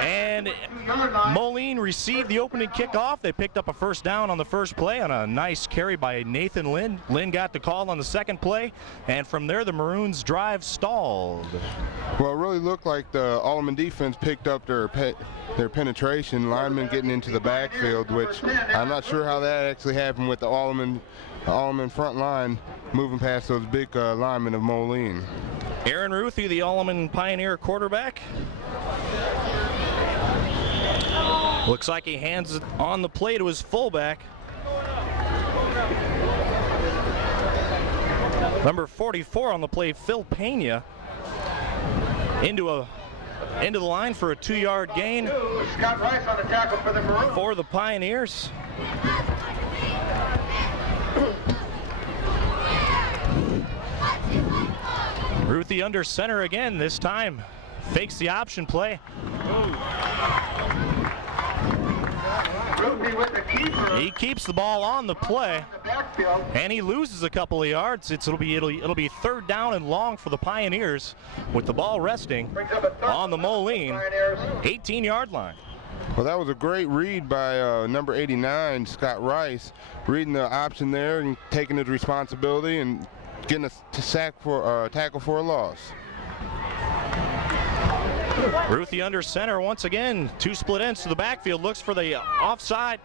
And Moline received the opening kickoff. They picked up a first down on the first play on a nice carry by Nathan Lynn. Lynn got the call on the second play, and from there the Maroons' drive stalled. Well, it really looked like the Alleman defense picked up their penetration, linemen getting into the backfield, which I'm not sure how that actually happened with the Alleman front line moving past those big linemen of Moline. Aaron Ruthie, the Alleman Pioneer quarterback. Looks like he hands it on the play to his fullback. Number 44 on the play, Phil Pena, into the line for a 2-yard gain Scott Rice on the tackle for the Maroons. for the Pioneers. Ruthie under center again, this time fakes the option play. Ruthie with the keeper. He keeps the ball on the play, and he loses a couple of yards. It'll be third down and long for the Pioneers with the ball resting on the Moline 18-yard line. Well, that was a great read by number 89, Scott Rice, reading the option there and taking his responsibility and getting a tackle for a loss. Ruthie under center once again. Two split ends to the backfield. Looks for the offside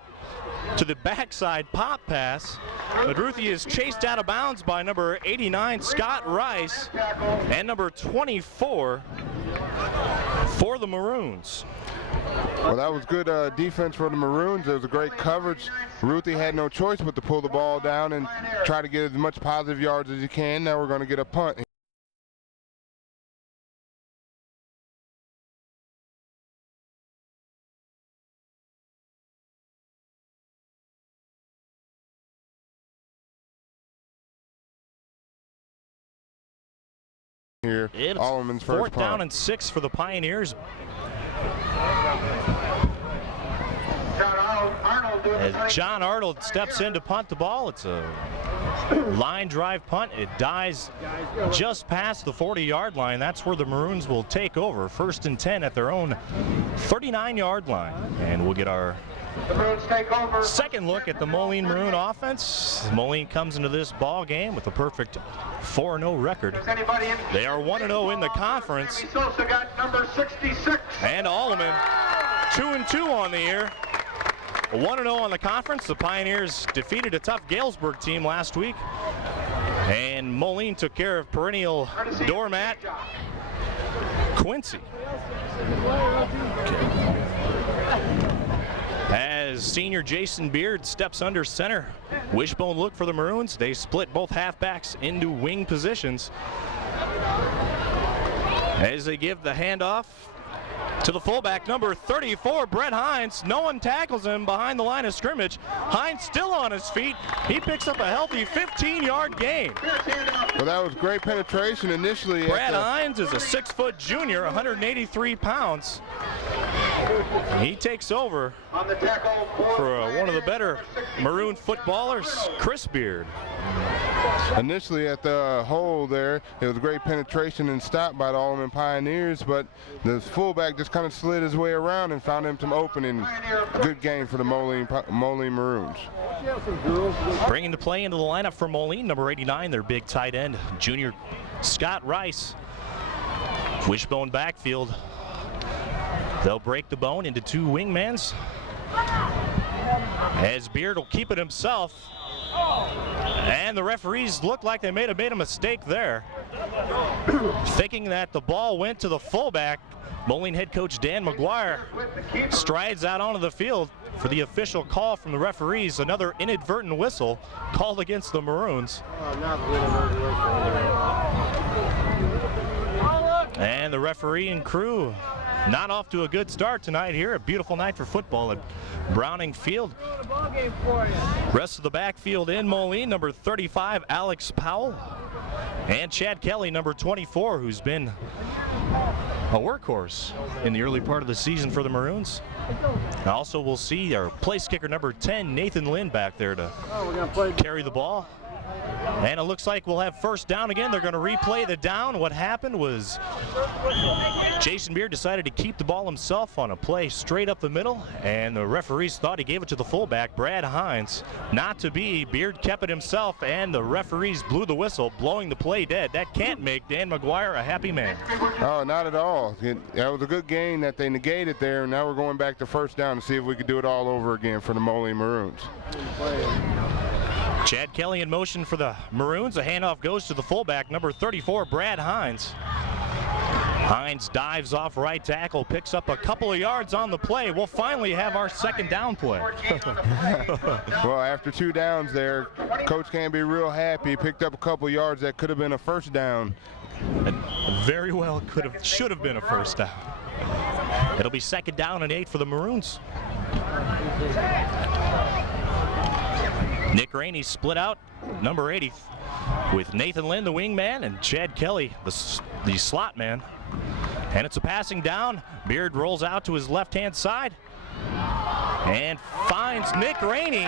to the backside pop pass. But Ruthie is chased out of bounds by number 89, Scott Rice, and number 24 for the Maroons. Well, that was good defense for the Maroons. It was a great coverage. Ruthie had no choice but to pull the ball down and try to get as much positive yards as he can. Now we're going to get a punt here. It's Alleman's first fourth down punt. and 6 for the Pioneers. As John Arnold steps in to punt the ball, it's a line drive punt. It dies just past the 40-yard line. That's where the Maroons will take over. 1st and 10 at their own 39-yard line. And we'll get our second look at the Moline Maroon offense. Moline comes into this ball game with a perfect 4-0 record. They are 1-0 in the conference. And Alleman 2-2 on the year. 1-0 on the conference. The Pioneers defeated a tough Galesburg team last week. And Moline took care of perennial doormat Quincy. As senior Jason Beard steps under center, wishbone look for the Maroons. They split both halfbacks into wing positions as they give the handoff to the fullback, number 34, Brett Hines. No one tackles him behind the line of scrimmage. Hines still on his feet. He picks up a healthy 15-yard gain. Well, that was great penetration initially. Brett Hines is a 6-foot junior, 183 pounds. He takes over for one of the better Maroon footballers, Chris Beard. Initially at the hole there, it was great penetration and stop by the Alleman Pioneers, but the fullback just kind of slid his way around and found him some opening. Good game for the Moline Maroons. Bringing the play into the lineup for Moline, number 89, their big tight end, junior Scott Rice. Wishbone backfield. They'll break the bone into two wingmans, as Beard will keep it himself. And the referees look like they may have made a mistake there, thinking that the ball went to the fullback. Moline head coach Dan McGuire strides out onto the field for the official call from the referees. Another inadvertent whistle called against the Maroons. And the referee and crew not off to a good start tonight here. A beautiful night for football at Browning Field. Rest of the backfield in Moline, number 35, Alex Powell. And Chad Kelly, number 24, who's been a workhorse in the early part of the season for the Maroons. And also we'll see our place kicker, number 10, Nathan Lynn, back there to carry the ball. And it looks like we'll have first down again. They're going to replay the down. What happened was Jason Beard decided to keep the ball himself on a play straight up the middle, and the referees thought he gave it to the fullback, Brad Hines. Not to be. Beard kept it himself, and the referees blew the whistle, blowing the play dead. That can't make Dan McGuire a happy man. Oh, not at all. That was a good gain that they negated there, and now we're going back to first down to see if we could do it all over again for the Moline Maroons. Chad Kelly in motion for the Maroons. A handoff goes to the fullback, number 34, Brad Hines. Hines dives off right tackle, picks up a couple of yards on the play. We'll finally have our second down play. Well, after 2 downs there, Coach can't be real happy. He picked up a couple of yards that could have been a first down. It very well should have been a first down. It'll be second down and 8 for the Maroons. Nick Rainey split out, number 80, with Nathan Lynn, the wingman, and Chad Kelly, the slot man. And it's a passing down. Beard rolls out to his left-hand side and finds Nick Rainey.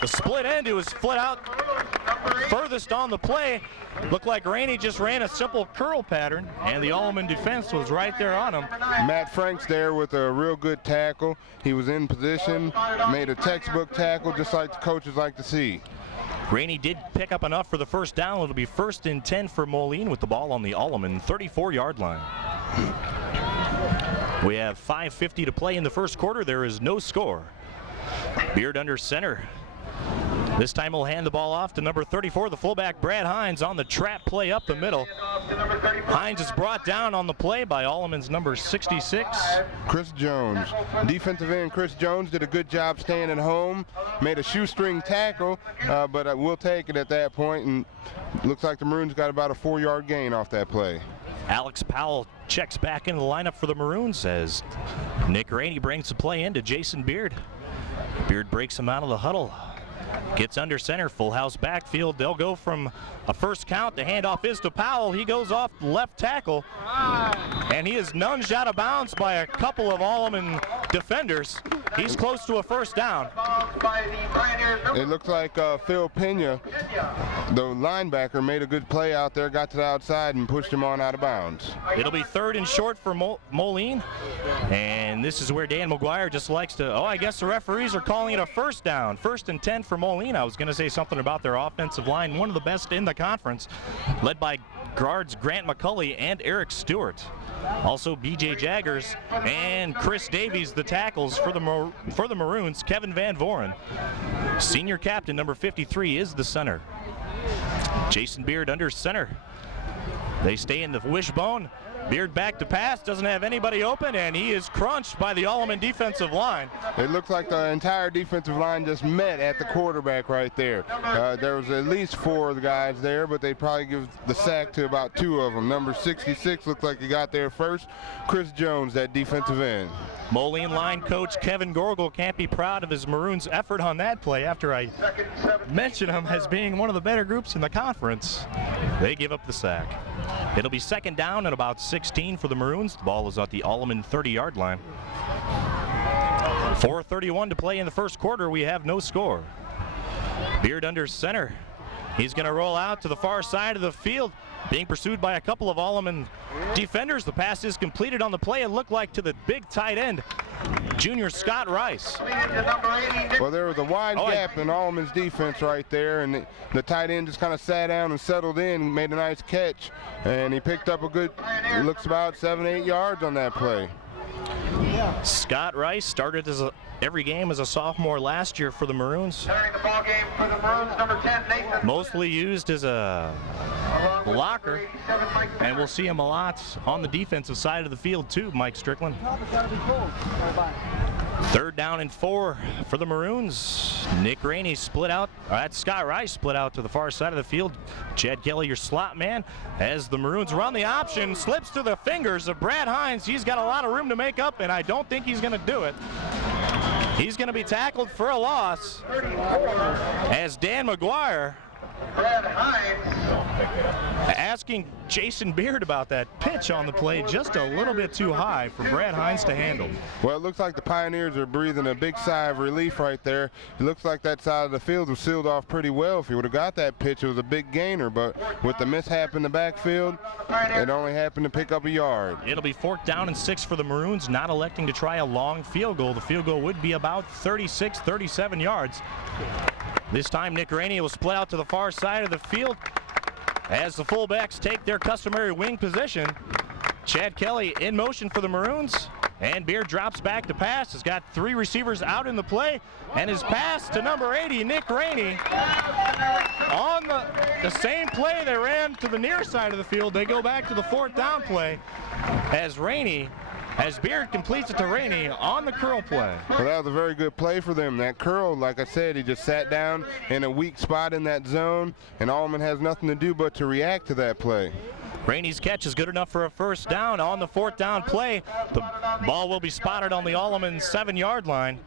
The split end, who was split out furthest on the play. Looked like Rainey just ran a simple curl pattern, and the Alleman defense was right there on him. Matt Franks there with a real good tackle. He was in position, made a textbook tackle just like the coaches like to see. Rainey did pick up enough for the first down. It'll be 1st and 10 for Moline with the ball on the Alleman 34-yard line. We have 5:50 to play in the first quarter. There is no score. Beard under center. This time we'll hand the ball off to number 34, the fullback, Brad Hines, on the trap play up the middle. Hines is brought down on the play by Alleman's number 66. Chris Jones. Defensive end Chris Jones did a good job staying at home, made a shoestring tackle, but we'll take it at that point, and looks like the Maroons got about a 4-yard gain off that play. Alex Powell checks back into the lineup for the Maroons as Nick Rainey brings the play in to Jason Beard. Beard breaks him out of the huddle. Gets under center, full house backfield. They'll go from a first count. The handoff is to Powell. He goes off left tackle, and he is nudged out of bounds by a couple of Alleman defenders. He's close to a first down. It looks like Phil Pena, the linebacker, made a good play out there, got to the outside and pushed him on out of bounds. It'll be 3rd and short for Moline, and this is where Dan McGuire just likes to, I guess the referees are calling it a first down. 1st and 10 for Moline. I was going to say something about their offensive line, one of the best in the conference, led by guards Grant McCulley and Eric Stewart. Also B.J. Jaggers and Chris Davies, the tackles for the Maroons. Kevin Van Voren, senior captain, number 53, is the center. Jason Beard under center. They stay in the wishbone. Beard back to pass, doesn't have anybody open, and he is crunched by the Alleman defensive line. It looks like the entire defensive line just met at the quarterback right there. There was at least 4 of the guys there, but they probably give the sack to about 2 of them. Number 66 looked like he got there first. Chris Jones, that defensive end. Moline line coach Kevin Gorgel can't be proud of his Maroons' effort on that play after I mentioned him as being one of the better groups in the conference. They give up the sack. It'll be second down and about 16 for the Maroons. The ball is at the Alleman 30-yard line. 4:31 to play in the first quarter. We have no score. Beard under center. He's going to roll out to the far side of the field, being pursued by a couple of Alleman defenders. The pass is completed on the play. It looked like to the big tight end, junior Scott Rice. Well, there was a wide gap in Alleman's defense right there, and the tight end just kind of sat down and settled in, made a nice catch, and he picked up a good, it looks about 7-8 yards on that play. Scott Rice started every game as a sophomore last year for the Maroons. Mostly used as a blocker, and we'll see him a lot on the defensive side of the field too, Mike Strickland. 3rd down and 4 for the Maroons. Nick Rainey split out, that's Scott Rice split out to the far side of the field. Chad Kelly, your slot man, as the Maroons run the option, slips to the fingers of Brad Hines. He's got a lot of room to make up, and I don't think he's going to do it. He's going to be tackled for a loss as Dan McGuire Brad Hines. Asking Jason Beard about that pitch on the play, just a little bit too high for Brad Hines to handle. Well, it looks like the Pioneers are breathing a big sigh of relief right there. It looks like that side of the field was sealed off pretty well. If he would have got that pitch, it was a big gainer, but with the mishap in the backfield, it only happened to pick up a yard. It'll be 4th down and 6 for the Maroons, not electing to try a long field goal. The field goal would be about 36, 37 yards. This time Nick Rainey will split out to the far side of the field as the fullbacks take their customary wing position. Chad Kelly in motion for the Maroons, and Beard drops back to pass. Has got 3 receivers out in the play, and his pass to number 80, Nick Rainey. On the same play they ran to the near side of the field, they go back to the 4th down play as Beard completes it to Rainey on the curl play. Well, that was a very good play for them. That curl, like I said, he just sat down in a weak spot in that zone, and Alleman has nothing to do but to react to that play. Rainey's catch is good enough for a 1st down. On the 4th down play, the ball will be spotted on the Alleman 7-yard line.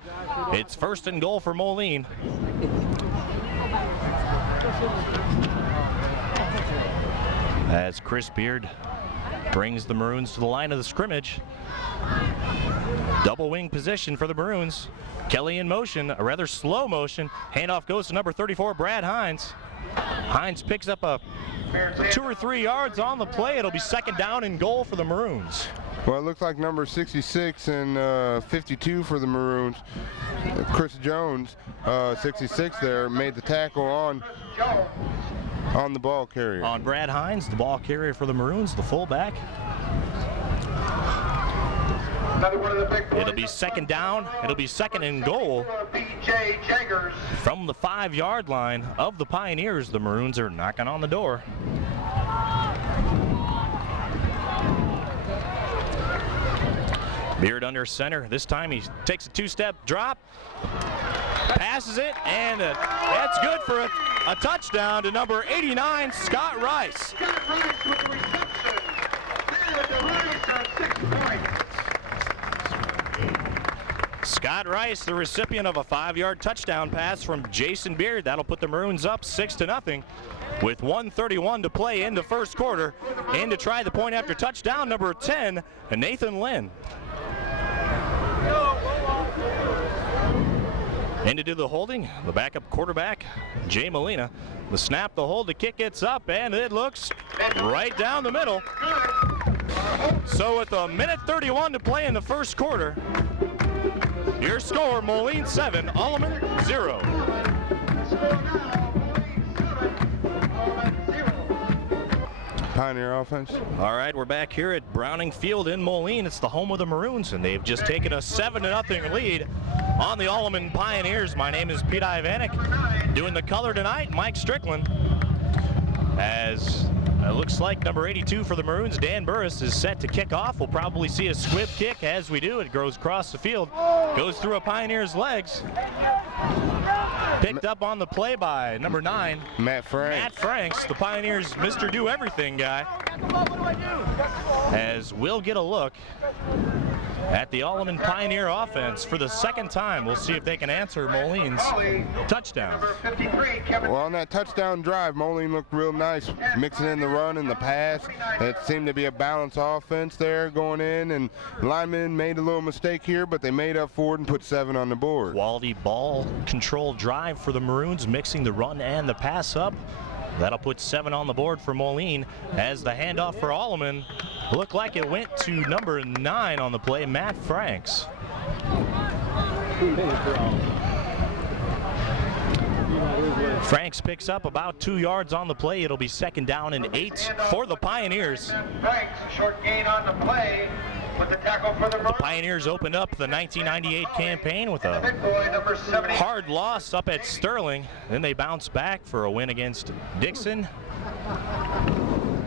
It's 1st and goal for Moline. As Chris Beard brings the Maroons to the line of the scrimmage. Double wing position for the Maroons. Kelly in motion, a rather slow motion. Handoff goes to number 34, Brad Hines. Hines picks up a 2 or 3 yards on the play. It'll be 2nd down and goal for the Maroons. Well, it looks like number 66 and 52 for the Maroons, Chris Jones, 66 there, made the tackle on the ball carrier. On Brad Hines, the ball carrier for the Maroons, the fullback. It'll be 2nd down. It'll be 2nd and goal from the 5-yard line of the Pioneers. The Maroons are knocking on the door. Beard under center. This time he takes a 2-step drop, passes it, and that's good for a touchdown to number 89, Scott Rice. Scott Rice with the reception. There with the Rice, 6 points. Scott Rice, the recipient of a 5-yard touchdown pass from Jason Beard. That'll put the Maroons up 6-0 with 1:31 to play in the 1st quarter. And to try the point after touchdown, number 10, Nathan Lynn. And to do the holding, the backup quarterback, Jay Molina. The snap, the hold, the kick gets up, and it looks right down the middle. So with 1:31 to play in the 1st quarter, your score, Moline 7, Alleman 0. Pioneer offense. All right, we're back here at Browning Field in Moline. It's the home of the Maroons, and they've just taken a 7-0 lead on the Alleman Pioneers. My name is Pete Ivanek. Doing the color tonight, Mike Strickland. As it looks like number 82 for the Maroons, Dan Burris, is set to kick off. We'll probably see a squib kick as we do. It goes across the field, goes through a Pioneer's legs. Picked up on the play by number 9, Matt Franks, the Pioneers' Mr. Do-Everything guy. As we'll get a look at the Alleman Pioneer offense for the 2nd time. We'll see if they can answer Moline's touchdown. Well, on that touchdown drive, Moline looked real nice, mixing in the run and the pass. It seemed to be a balanced offense there going in, and linemen made a little mistake here, but they made up for it and put 7 on the board. Quality ball control drive for the Maroons, mixing the run and the pass up. That'll put 7 on the board for Moline, as the handoff for Alleman looked like it went to number 9 on the play, Matt Franks. Franks picks up about 2 yards on the play. It'll be 2nd down and 8 for the Pioneers. Franks, short gain on the play with the tackle for the Maroons. The Pioneers opened up the 1998 campaign with a Big boy, number 70. hard loss up at Sterling. Then they bounced back for a win against Dixon.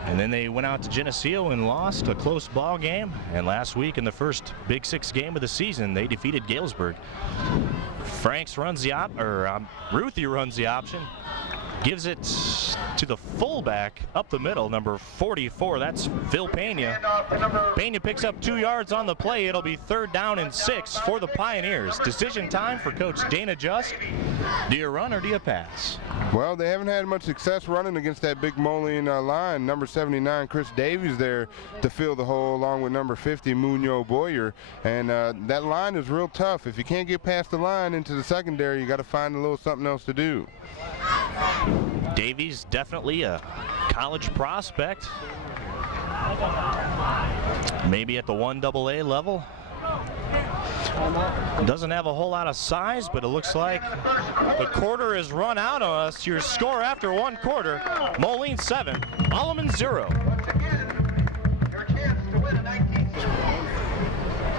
And then they went out to Geneseo and lost a close ball game. And last week in the first Big 6 game of the season, they defeated Galesburg. Franks runs the Ruthie runs the option. Gives it to the fullback up the middle, number 44. That's Phil Pena. Pena picks up 2 yards on the play. It'll be 3rd down and 6 for the Pioneers. Decision time for Coach Dana Just. Do you run or do you pass? Well, they haven't had much success running against that big Moline line. Number 79, Chris Davies there to fill the hole, along with number 50, Muñoz Boyer. And that line is real tough. If you can't get past the line into the secondary, you got to find a little something else to do. Davies, definitely a college prospect. Maybe at the 1AA level. Doesn't have a whole lot of size, but it looks like the quarter is run out on us. Your score after one quarter, Moline 7, Alleman 0.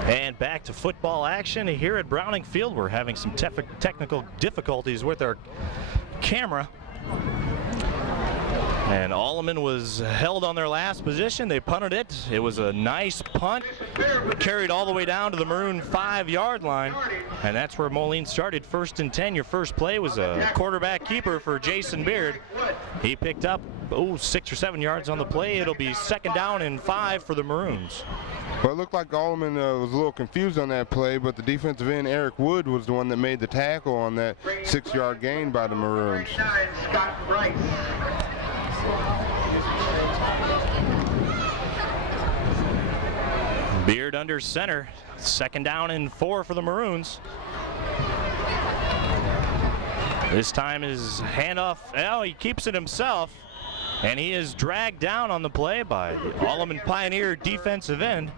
And back to football action here at Browning Field. We're having some technical difficulties with our camera. And Alleman was held on their last position. They punted it. It was a nice punt. Carried all the way down to the maroon 5-yard line. And that's where Moline started. 1st and 10. Your first play was a quarterback keeper for Jason Beard. He picked up 6 or 7 yards on the play. It'll be 2nd down and 5 for the Maroons. Well, it looked like Alleman was a little confused on that play, but the defensive end, Eric Wood, was the one that made the tackle on that 6-yard gain by the Maroons. Beard under center. 2nd down and 4 for the Maroons. This time his handoff, he keeps it himself, and he is dragged down on the play by the Alleman Pioneer defensive end.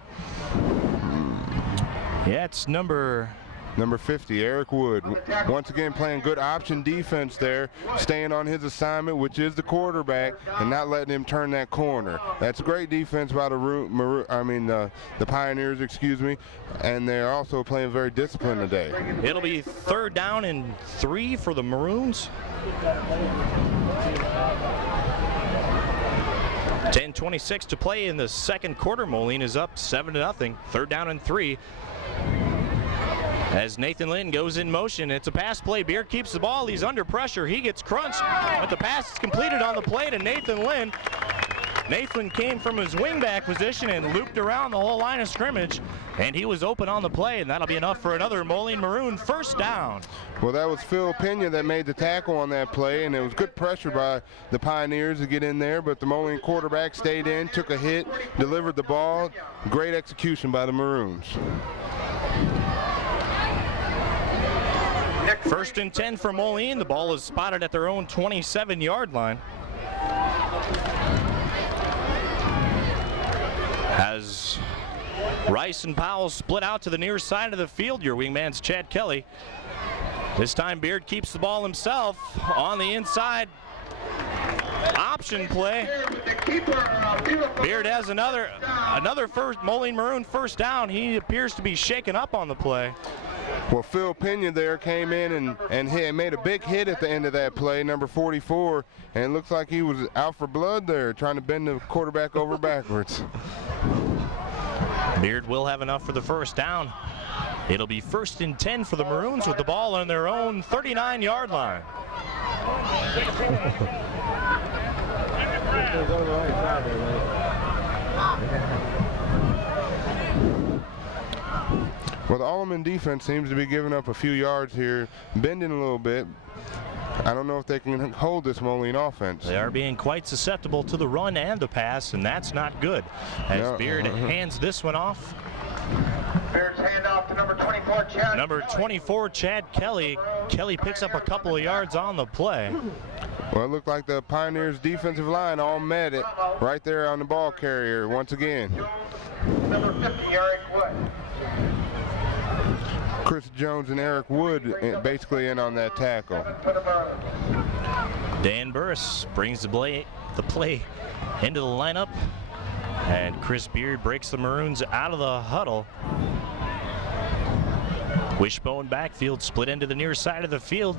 Yeah, it's number 50, Eric Wood. Once again playing good option defense there, staying on his assignment, which is the quarterback, and not letting him turn that corner. That's great defense by the Pioneers, excuse me, and they're also playing very disciplined today. It'll be 3rd down and 3 for the Maroons. 10:26 to play in the 2nd quarter. Moline is up 7-0. 3rd down and 3. As Nathan Lynn goes in motion, it's a pass play. Beard keeps the ball. He's under pressure. He gets crunched, but the pass is completed on the play to Nathan Lynn. Nathan came from his wingback position and looped around the whole line of scrimmage, and he was open on the play, and that'll be enough for another Moline Maroon 1st down. Well, that was Phil Pena that made the tackle on that play, and it was good pressure by the Pioneers to get in there, but the Moline quarterback stayed in, took a hit, delivered the ball. Great execution by the Maroons. 1st and 10 for Moline. The ball is spotted at their own 27-yard line. As Rice and Powell split out to the near side of the field, your wingman's Chad Kelly. This time Beard keeps the ball himself on the inside. Option play. Beard has another Moline Maroon 1st down. He appears to be shaken up on the play. Well, Phil Pena there came in and made a big hit at the end of that play, number 44, and it looks like he was out for blood there, trying to bend the quarterback over backwards. Beard will have enough for the 1st down. It'll be 1st and 10 for the Maroons with the ball on their own 39-yard line. Well, the Alleman defense seems to be giving up a few yards here, bending a little bit. I don't know if they can hold this Moline offense. They are being quite susceptible to the run and the pass, and that's not good. As Beard hands this one off. Beard's handoff to number 24, Chad. Number 24, Chad Kelly. Kelly picks up a couple of yards on the play. Well, it looked like the Pioneers' defensive line all met it right there on the ball carrier once again. Number 50, Eric Wood. Chris Jones and Eric Wood basically in on that tackle. Dan Burris brings the play into the lineup, and Chris Beard breaks the Maroons out of the huddle. Wishbone backfield split into the near side of the field.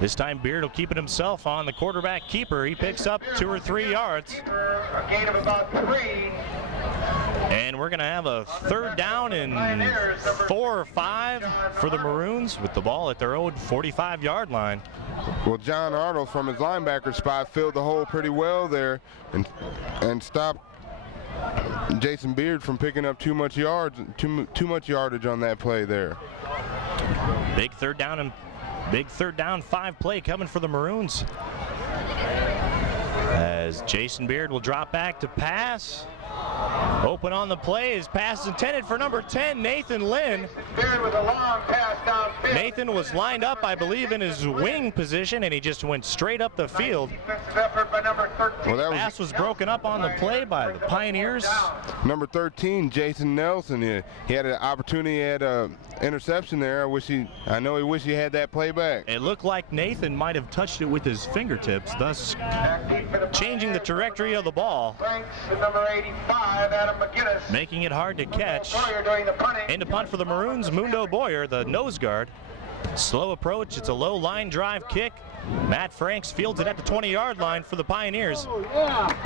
This time Beard will keep it himself on the quarterback keeper. He picks up 2 or 3 yards. A gain of about 3. And we're going to have a 3rd down and 4 or 5 for the Maroons with the ball at their own 45-yard line. Well, John Arnold from his linebacker spot filled the hole pretty well there and stopped Jason Beard from picking up too much yardage on that play there. Big third down 5 play coming for the Maroons. As Jason Beard will drop back to pass. Open on the play. His pass is intended for number 10, Nathan Lynn. Beard with a long pass downfield. Nathan was lined up, I believe, in his wing position, and he just went straight up the field. Defensive effort by number 13. Well, that was Pass was broken up on the play by the Pioneers. number 13, Jason Nelson. He had an opportunity at an interception there. I know he wished he had that play back. It looked like Nathan might have touched it with his fingertips, thus changing the trajectory of the ball, Franks and number 85, Adam McGinnis. making it hard to catch. Boyer doing the punting. In to punt for the Maroons, Mundo Boyer, the nose guard. Slow approach, it's a low line drive kick. Matt Franks fields it at the 20-yard line for the Pioneers.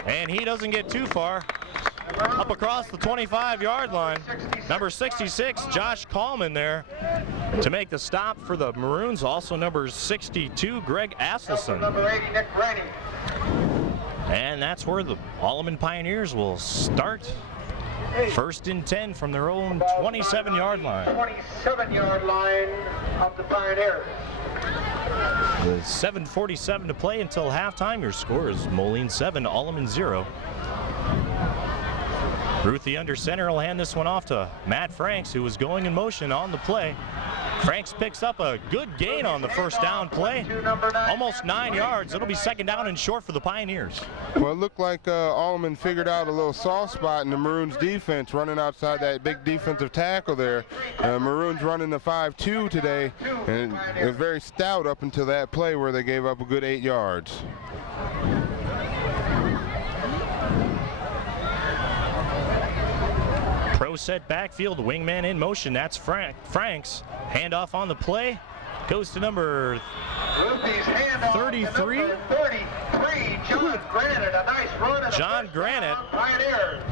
And he doesn't get too far. Up across the 25-yard line. Number 66, Josh Kallman there to make the stop for the Maroons. Also number 62, Greg Asselson. Number 80, Nick Rainey. And that's where the Alleman Pioneers will start. First and 10 from their own 27-yard line. 27-yard line of the Pioneers. With 7:47 to play until halftime, your score is Moline 7, Alleman 0. Ruthie under center will hand this one off to Matt Franks, who was going in motion on the play. Franks picks up a good gain on the first down play. Almost 9 yards. It'll be second down and short for the Pioneers. Well, it looked like Alleman figured out a little soft spot in the Maroons defense, running outside that big defensive tackle there. Maroons running the 5-2 today, and it was very stout up until that play where they gave up a good 8 yards. Pro set backfield, wingman in motion. That's Franks. Handoff on the play. Goes to number 33. Number 33, John Granite. A nice run. John Granite. Pioneers.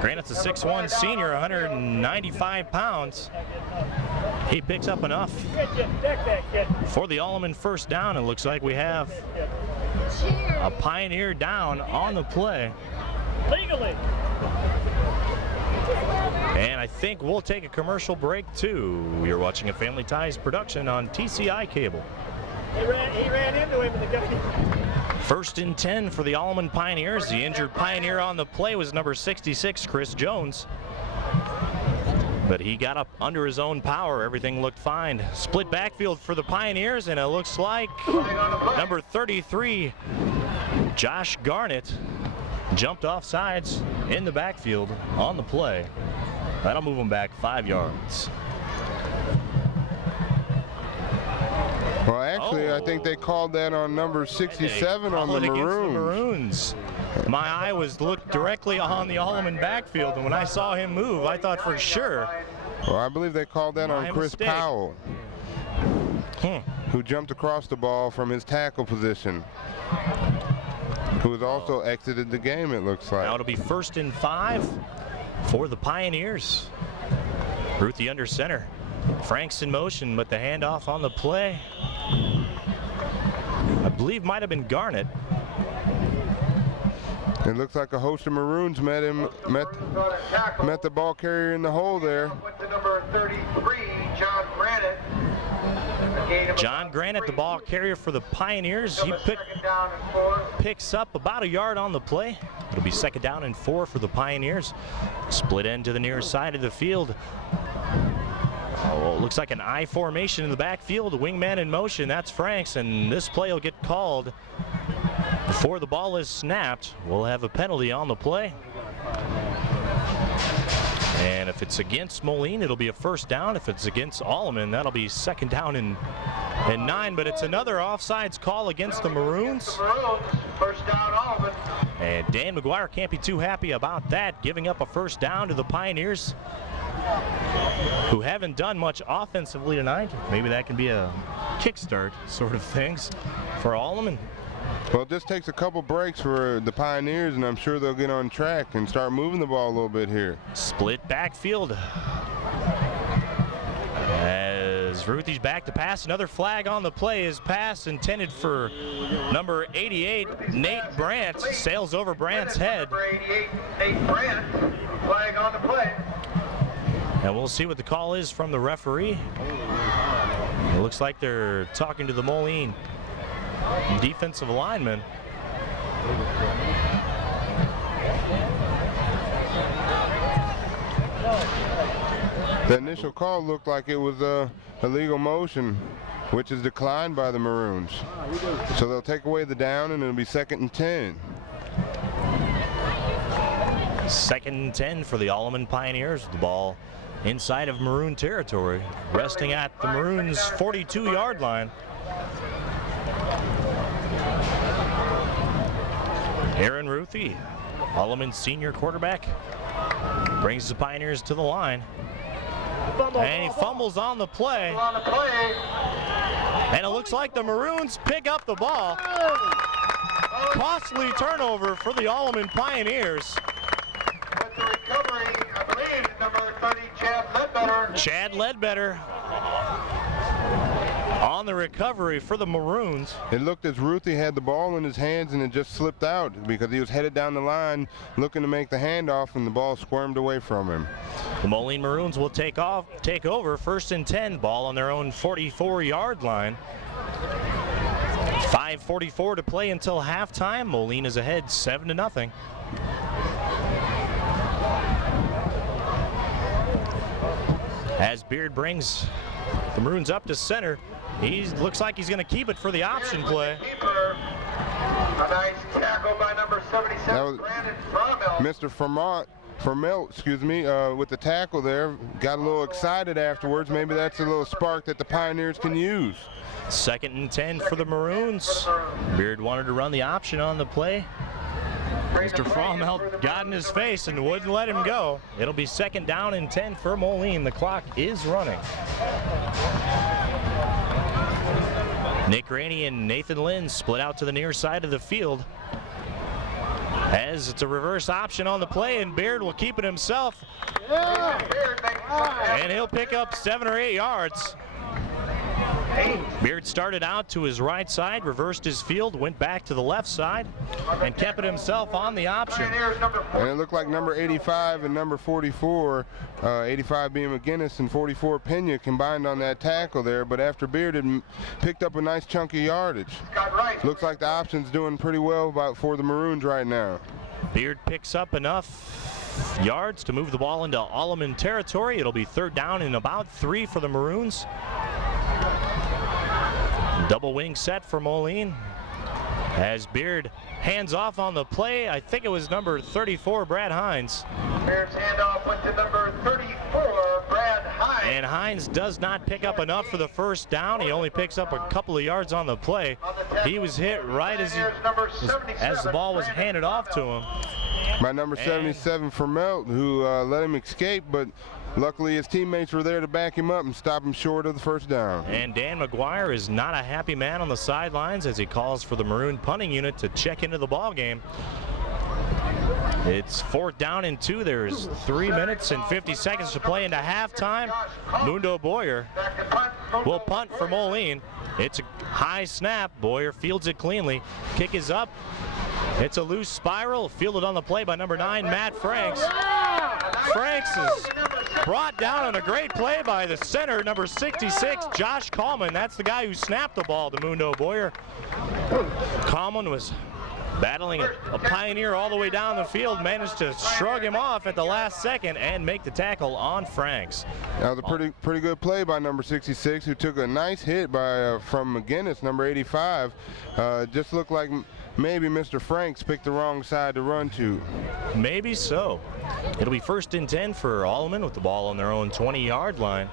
Granite's a 6'1 senior, 195 pounds. He picks up enough for the Alleman first down. It looks like we have a Pioneer down on the play. Legally. And I think we'll take a commercial break too. You're watching a Family Ties production on TCI Cable. He ran into him in the gut. First and 10 for the Alleman Pioneers. The injured Pioneer on the play was number 66, Chris Jones. But he got up under his own power. Everything looked fine. Split backfield for the Pioneers, and it looks like number 33, Josh Garnett, jumped off sides in the backfield on the play. That'll move him back 5 yards. Well, actually, I think they called that on number 67 on the Maroons. My eye was looked directly on the Alleman backfield, and when I saw him move, I thought for sure. Well, I believe they called that on Chris mistake. Powell, who jumped across the ball from his tackle position, who has also exited the game, it looks like. Now it'll be first and 5 for the Pioneers. Ruthie under center. Franks in motion, but the handoff on the play, I believe, might have been Garnett. It looks like a host of Maroons met the ball carrier in the hole there. Went to number 33, John Granite. John Granite, the ball carrier for the Pioneers. He Second down and 4. picks up about a yard on the play. It'll be second down and 4 for the Pioneers. Split end to the near side of the field. Oh, looks like an I formation in the backfield. A wingman in motion. That's Franks, and this play will get called before the ball is snapped. We'll have a penalty on the play. And if it's against Moline, it'll be a first down. If it's against Alleman, that'll be second down and 9. But it's another offsides call against the Maroons. First down, Alleman. And Dan McGuire can't be too happy about that, giving up a first down to the Pioneers, who haven't done much offensively tonight. Maybe that can be a kickstart sort of things for Alleman. Well, it just takes a couple breaks for the Pioneers, and I'm sure they'll get on track and start moving the ball a little bit here. Split backfield. As Ruthie's back to pass, another flag on the play is pass intended for number 88, Nate Brandt. Sails over Brandt's head. Number 88, Nate Brandt. Flag on the play. And we'll see what the call is from the referee. It looks like they're talking to the Moline defensive lineman. The initial call looked like it was illegal motion, which is declined by the Maroons. So they'll take away the down, and it'll be 2nd and 10. 2nd and 10 for the Alleman Pioneers. The ball inside of Maroon territory, resting at the Maroons' 42-yard line. Aaron Ruthie, Alleman's senior quarterback, brings the Pioneers to the line. And he fumbles on the play. And it looks like the Maroons pick up the ball. Costly turnover for the Alleman Pioneers. With the recovery, I believe, number 30, Chad Ledbetter. Chad Ledbetter on the recovery for the Maroons. It looked as Ruthie had the ball in his hands and it just slipped out because he was headed down the line looking to make the handoff, and the ball squirmed away from him. The Moline Maroons will take over 1st and 10, ball on their own 44-yard line. 5:44 to play until halftime. Moline is ahead 7-0. As Beard brings the Maroons up to center, he looks like he's going to keep it for the option play. Keeper. A nice tackle by number 77, That was Brandon Fromell. Mr. Vermelt, excuse me, with the tackle there, got a little excited afterwards. Maybe that's a little spark that the Pioneers can use. 2nd and 10 for the Maroons. Beard wanted to run the option on the play. Mr. Fromelt got in his face and wouldn't let him go. It'll be 2nd down and 10 for Moline. The clock is running. Nick Rainey and Nathan Lynn split out to the near side of the field. As it's a reverse option on the play, and Beard will keep it himself. And he'll pick up 7 or 8 yards. Beard started out to his right side, reversed his field, went back to the left side, and kept it himself on the option. And it looked like number 85 and number 44, 85 being McGinnis and 44 Pena, combined on that tackle there. But after Beard had picked up a nice chunk of yardage, looks like the option's doing pretty well for the Maroons right now. Beard picks up enough yards to move the ball into Alleman territory. It'll be 3rd down and about 3 for the Maroons. Double wing set for Moline. As Beard hands off on the play, I think it was number 34, Brad Hines. Bears handoff went to number 34, Brad Hines. And Hines does not pick up enough for the 1st down. He only picks up a couple of yards on the play. He was hit right as the ball was handed off to him. By number 77 Vermelt, who let him escape, but luckily his teammates were there to back him up and stop him short of the 1st down. And Dan McGuire is not a happy man on the sidelines as he calls for the Maroon punting unit to check into the ball game. It's 4th down and 2. There's 3 minutes and 50 seconds to play into halftime. Mundo Boyer will punt for Moline. It's a high snap. Boyer fields it cleanly. Kick is up. It's a loose spiral, fielded on the play by number 9, Matt Franks. Franks is brought down on a great play by the center, number 66, Josh Coleman. That's the guy who snapped the ball to Mundo Boyer. Coleman was battling a Pioneer all the way down the field, managed to shrug him off at the last second and make the tackle on Franks. That was a pretty good play by number 66, who took a nice hit from McGinnis, number 85. Just looked like maybe Mr. Franks picked the wrong side to run to. Maybe so. It'll be 1st and 10 for Alleman with the ball on their own 20-yard line.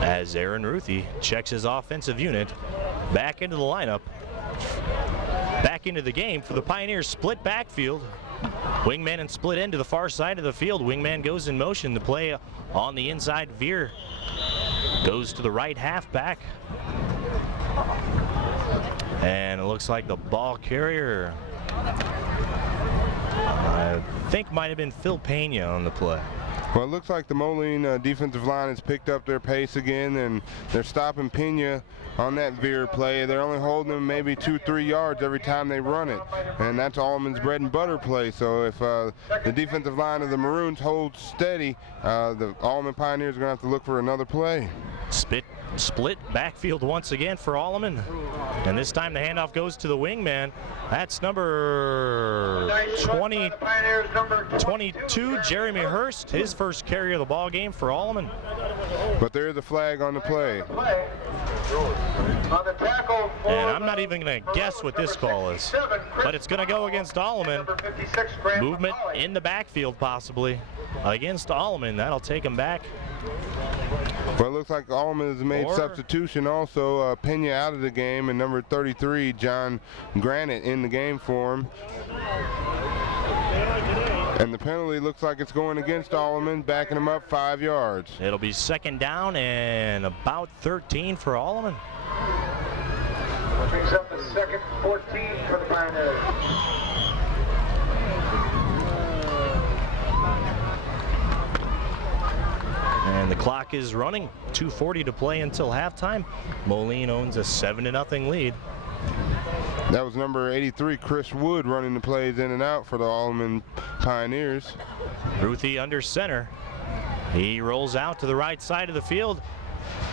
As Aaron Ruthie checks his offensive unit back into the lineup. Back into the game for the Pioneers split backfield. Wingman and split end to the far side of the field. Wingman goes in motion. The play on the inside veer goes to the right halfback. And it looks like the ball carrier, I think, might have been Phil Pena on the play. Well, it looks like the Moline defensive line has picked up their pace again, and they're stopping Pena on that veer play. They're only holding him maybe 2-3 yards every time they run it, and that's Alleman's bread and butter play. So if the defensive line of the Maroons holds steady, the Alleman Pioneers are going to have to look for another play. Split backfield once again for Alleman, and this time the handoff goes to the wingman. That's number 22, Jeremy Hurst, his first carry of the ball game for Alleman. But there's a flag on the play. And I'm not even going to guess what this call is, but it's going to go against Alleman. Movement in the backfield possibly against Alleman. That'll take him back. Well, it looks like Alleman has made substitution also. Pena out of the game, and number 33, John Granite, in the game for him. And the penalty looks like it's going against Alleman, backing him up 5 yards. It'll be second down and about 13 for Alleman. Brings up the second 14 for the Pioneers. And the clock is running, 2:40 to play until halftime. Moline owns a 7-0 lead. That was number 83, Chris Wood, running the plays in and out for the Alleman Pioneers. Ruthie under center. He rolls out to the right side of the field,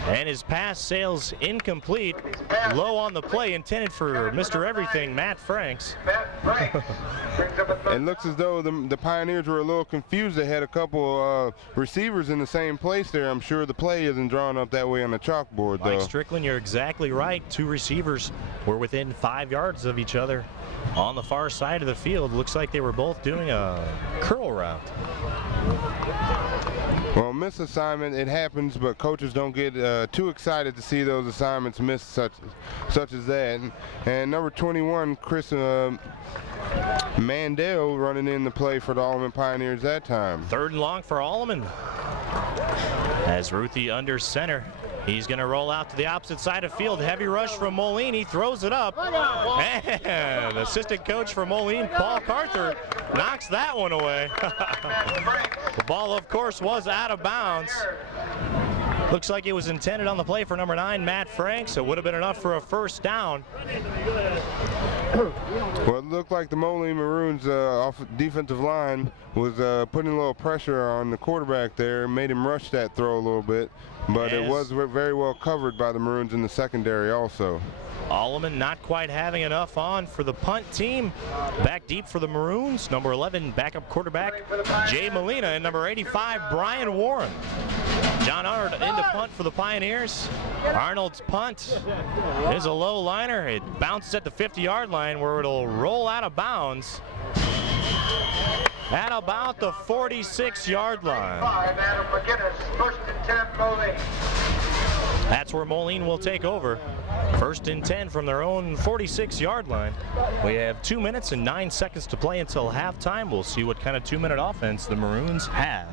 and his pass sails incomplete. Low on the play, intended for Mr. Everything, Matt Franks. It looks as though the Pioneers were a little confused. They had a couple receivers in the same place there. I'm sure the play isn't drawn up that way on the chalkboard, though. Mike Strickland, you're exactly right. Two receivers were within 5 yards of each other on the far side of the field. Looks like they were both doing a curl route. Well, miss assignment, it happens, but coaches don't get too excited to see those assignments missed such as that. And number 21, Chris Mandel, running in the play for the Alleman Pioneers that time. Third and long for Alleman. As Ruthie under center. He's going to roll out to the opposite side of field. Heavy rush from Moline. He throws it up. And assistant coach for Moline, Paul Carter, knocks that one away. The ball, of course, was out of bounds. Looks like it was intended on the play for number 9, Matt Franks. It would have been enough for a first down. Well, it looked like the Moline Maroons off defensive line was putting a little pressure on the quarterback there, made him rush that throw a little bit, but it was very well covered by the Maroons in the secondary also. Alleman not quite having enough on for the punt team. Back deep for the Maroons, number 11 backup quarterback Jay Molina, and number 85 Brian Warren. John Arnold into punt for the Pioneers. Arnold's punt is a low liner. It bounces at the 50-yard line where it'll roll out of bounds at about the 46-yard line. Adam McGinnis, first and 10, Moline. That's where Moline will take over. First and 10 from their own 46-yard line. We have 2 minutes and 9 seconds to play until halftime. We'll see what kind of 2-minute offense the Maroons have.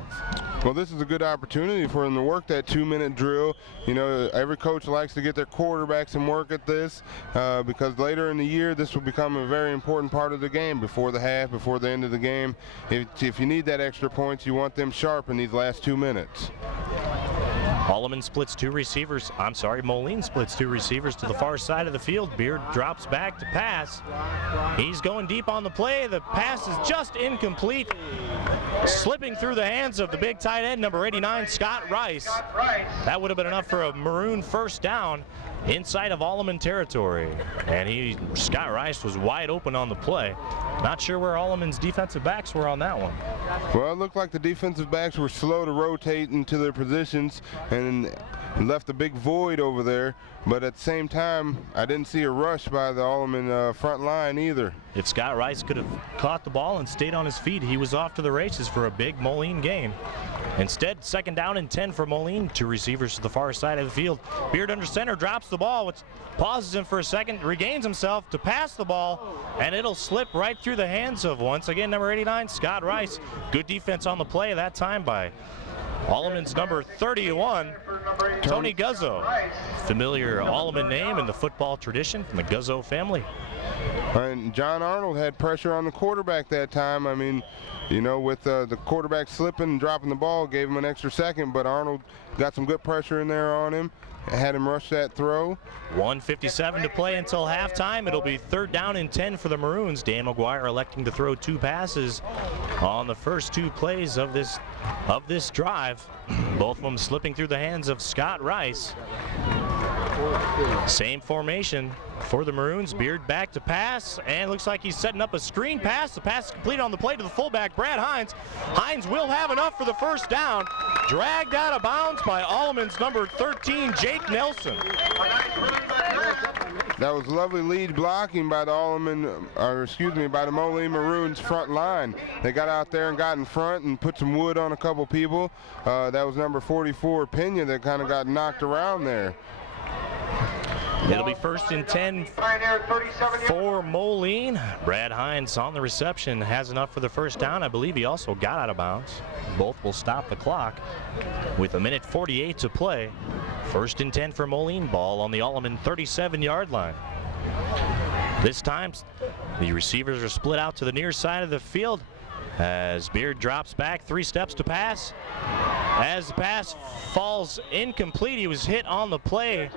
Well, this is a good opportunity for them to work that 2-minute drill. You know, every coach likes to get their quarterbacks and work at this because later in the year, this will become a very important part of the game before the half, before the end of the game. If you need that extra points, you want them sharp in these last 2 minutes. Moline splits two receivers to the far side of the field. Beard drops back to pass. He's going deep on the play. The pass is just incomplete. Slipping through the hands of the big tight end, number 89, Scott Rice. That would have been enough for a Maroon first down inside of Alleman territory. And Scott Rice was wide open on the play. Not sure where Alleman's defensive backs were on that one. Well, it looked like the defensive backs were slow to rotate into their positions and left a big void over there. But at the same time, I didn't see a rush by the Alleman front line either. If Scott Rice could have caught the ball and stayed on his feet, he was off to the races for a big Moline game. Instead, second down and 10 for Moline. Two receivers to the far side of the field. Beard under center drops the ball, which pauses him for a second, regains himself to pass the ball, and it'll slip right through the hands of, once again, number 89, Scott Rice. Good defense on the play that time by Alleman's number 31, Tony Guzzo. Familiar Alleman name in the football tradition from the Guzzo family. And John Arnold had pressure on the quarterback that time. I mean, you know, with the quarterback slipping and dropping the ball, gave him an extra second, but Arnold got some good pressure in there on him, had him rush that throw. 1:57 to play until halftime. It'll be 3rd down and 10 for the Maroons. Dan McGuire electing to throw 2 passes on the first 2 plays of this drive. Both of them slipping through the hands of Scott Rice. Same formation for the Maroons. Beard back to pass, and looks like he's setting up a screen pass. The pass is complete on the play to the fullback, Brad Hines. Hines will have enough for the first down. Dragged out of bounds by Alleman's number 13, Jake Nelson. That was lovely lead blocking by the by the Moline Maroons front line. They got out there and got in front and put some wood on a couple people. That was number 44, Pena, that kind of got knocked around there. It'll be 1st and 10 for Moline. Brad Hines on the reception, has enough for the first down. I believe he also got out of bounds. Both will stop the clock with 1:48 to play. 1st and 10 for Moline. Ball on the Alleman 37-yard line. This time, the receivers are split out to the near side of the field as Beard drops back 3 steps to pass. As the pass falls incomplete, he was hit on the play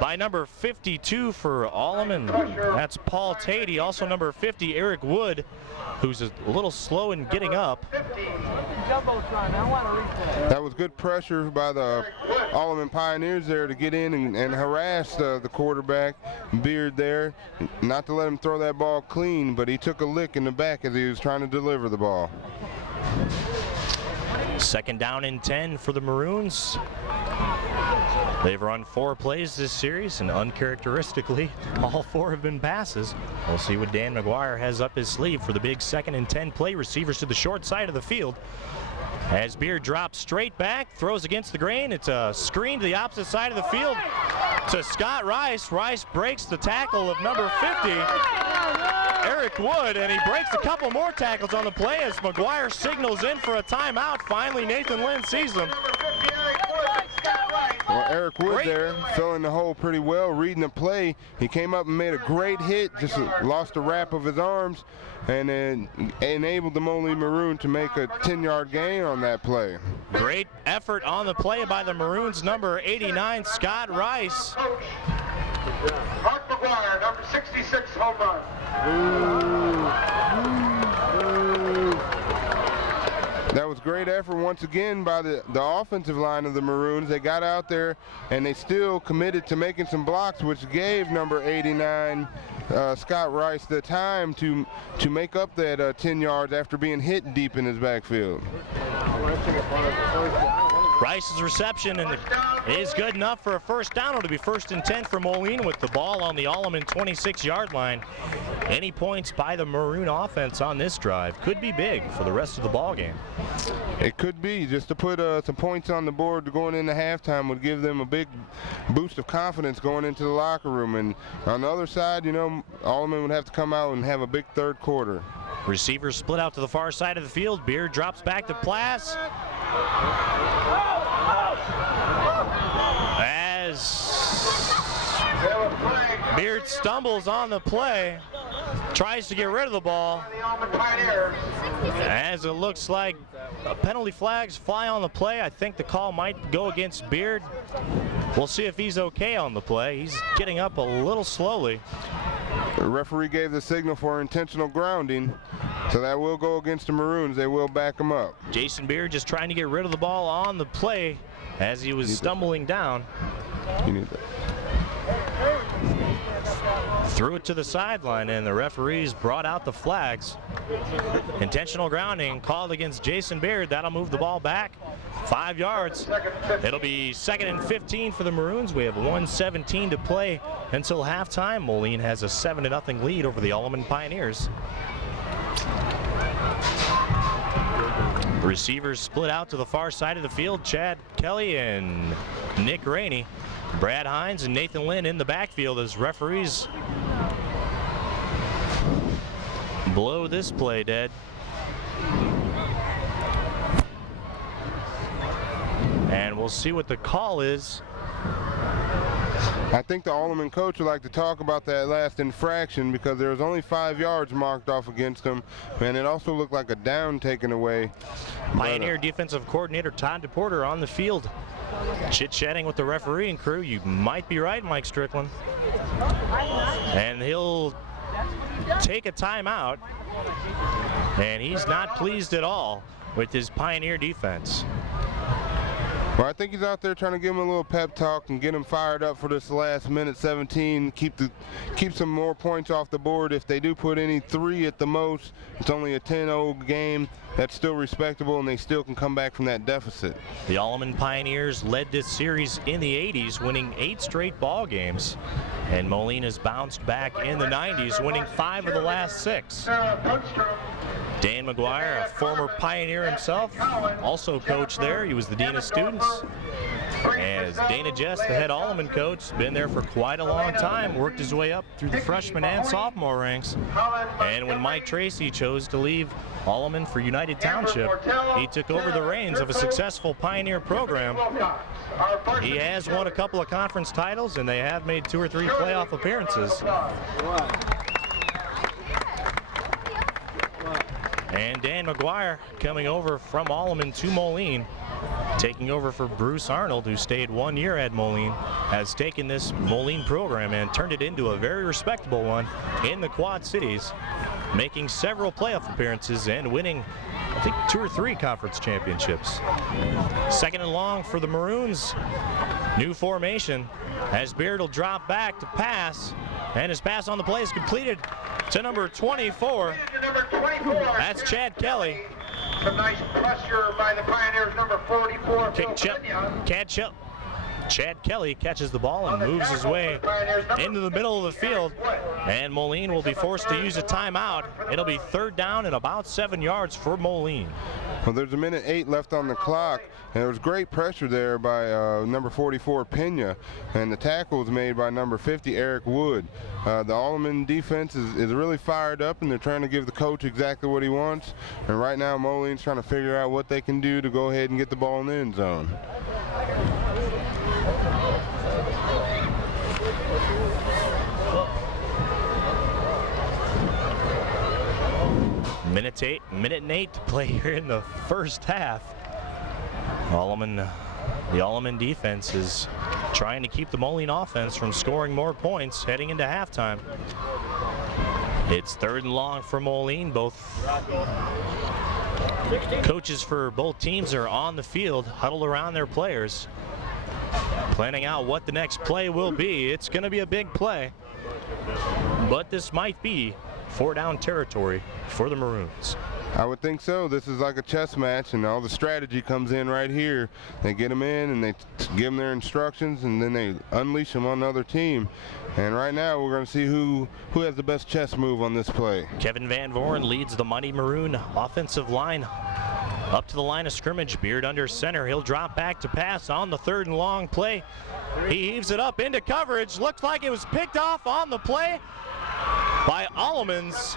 by number 52 for Alleman. That's Paul Tatey. Also number 50, Eric Wood, who's a little slow in getting up. That was good pressure by the Alleman Pioneers there to get in and harass the quarterback, Beard there. Not to let him throw that ball clean, but he took a lick in the back as he was trying to deliver the ball. 2nd down and 10 for the Maroons. They've run 4 plays this series, and uncharacteristically, all 4 have been passes. We'll see what Dan McGuire has up his sleeve for the big 2nd and 10 play. Receivers to the short side of the field. As Beard drops straight back, throws against the grain. It's a screen to the opposite side of the field to Scott Rice. Rice breaks the tackle of number 50, Eric Wood, and he breaks a couple more tackles on the play as McGuire signals in for a timeout. Finally, Nathan Lynn sees them. Well, Eric Wood there filling the hole pretty well, reading the play. He came up and made a great hit, just lost the wrap of his arms, and then enabled the Moline Maroon to make a 10-yard gain on that play. Great effort on the play by the Maroons, number 89, Scott Rice. Mark McGuire, number 66, home run. That was great effort once again by the offensive line of the Maroons. They got out there and they still committed to making some blocks, which gave number 89 Scott Rice the time to make up that 10 yards after being hit deep in his backfield. Rice's reception is good enough for a first down. It'll be 1st and 10 for Moline with the ball on the Alleman 26-yard line. Any points by the Maroon offense on this drive could be big for the rest of the ball game. It could be. Just to put some points on the board going into halftime would give them a big boost of confidence going into the locker room. And on the other side, you know, Alleman would have to come out and have a big 3rd quarter. Receivers split out to the far side of the field. Beard drops back to pass. As Beard stumbles on the play, tries to get rid of the ball, as it looks like penalty flags fly on the play. I think the call might go against Beard. We'll see if he's okay on the play. He's getting up a little slowly. The referee gave the signal for intentional grounding, so that will go against the Maroons. They will back him up. Jason Beard just trying to get rid of the ball on the play as he was stumbling down. You need that. Threw it to the sideline, and the referees brought out the flags. Intentional grounding called against Jason Beard. That'll move the ball back 5 yards. It'll be 2nd and 15 for the Maroons. We have 1:17 to play until halftime. Moline has a 7-0 lead over the Alleman Pioneers. The receivers split out to the far side of the field. Chad Kelly and Nick Rainey. Brad Hines and Nathan Lynn in the backfield as referees blow this play dead. And we'll see what the call is. I think the Alleman coach would like to talk about that last infraction because there was only 5 yards marked off against him, and it also looked like a down taken away. Pioneer defensive coordinator Todd DePorter on the field, chit-chatting with the refereeing crew. You might be right, Mike Strickland. And he'll take a timeout, and he's not pleased at all with his Pioneer defense. Well, I think he's out there trying to give him a little pep talk and get him fired up for this last minute 17. Keep some more points off the board. If they do put any 3 at the most, it's only a 10-0 game. That's still respectable, and they still can come back from that deficit. The Alleman Pioneers led this series in the 80s, winning 8 straight ball games. And Moline has bounced back in the 90s, winning 5 of the last 6. Dan McGuire, a former Pioneer himself, also coached there. He was the dean of students. As Dana Jess, the head Alleman coach, been there for quite a long time, worked his way up through the freshman and sophomore ranks. And when Mike Tracy chose to leave Alleman for United Township, he took over the reins of a successful Pioneer program. He has won a couple of conference titles, and they have made 2 or 3 playoff appearances. And Dan McGuire coming over from Alleman to Moline, taking over for Bruce Arnold, who stayed 1 year at Moline, has taken this Moline program and turned it into a very respectable one in the Quad Cities, making several playoff appearances and winning, I think, 2 or 3 conference championships. Second and long for the Maroons. New formation as Beard will drop back to pass, and his pass on the play is completed to number 24. That's Chad Kelly. Some nice pressure by the Pioneers, number 44. Chad Kelly catches the ball and moves his way into the middle of the field, and Moline will be forced to use a timeout. It'll be 3rd down and about 7 yards for Moline. Well, there's 1:08 left on the clock, and there was great pressure there by number 44 Pena, and the tackle was made by number 50 Eric Wood. The Alleman defense is really fired up, and they're trying to give the coach exactly what he wants, and right now Moline's trying to figure out what they can do to go ahead and get the ball in the end zone. Minute and 8 to play here in the first half. The Alleman defense is trying to keep the Moline offense from scoring more points heading into halftime. It's 3rd and long for Moline. Both coaches for both teams are on the field, huddled around their players, planning out what the next play will be. It's going to be a big play, but this might be 4-down territory for the Maroons. I would think so. This is like a chess match, and all the strategy comes in right here. They get them in, and they give them their instructions, and then they unleash them on the other team. And right now, we're going to see who has the best chess move on this play. Kevin Van Voren leads the Mighty Maroon offensive line up to the line of scrimmage. Beard under center. He'll drop back to pass on the 3rd and long play. He heaves it up into coverage. Looks like it was picked off on the play by Alleman's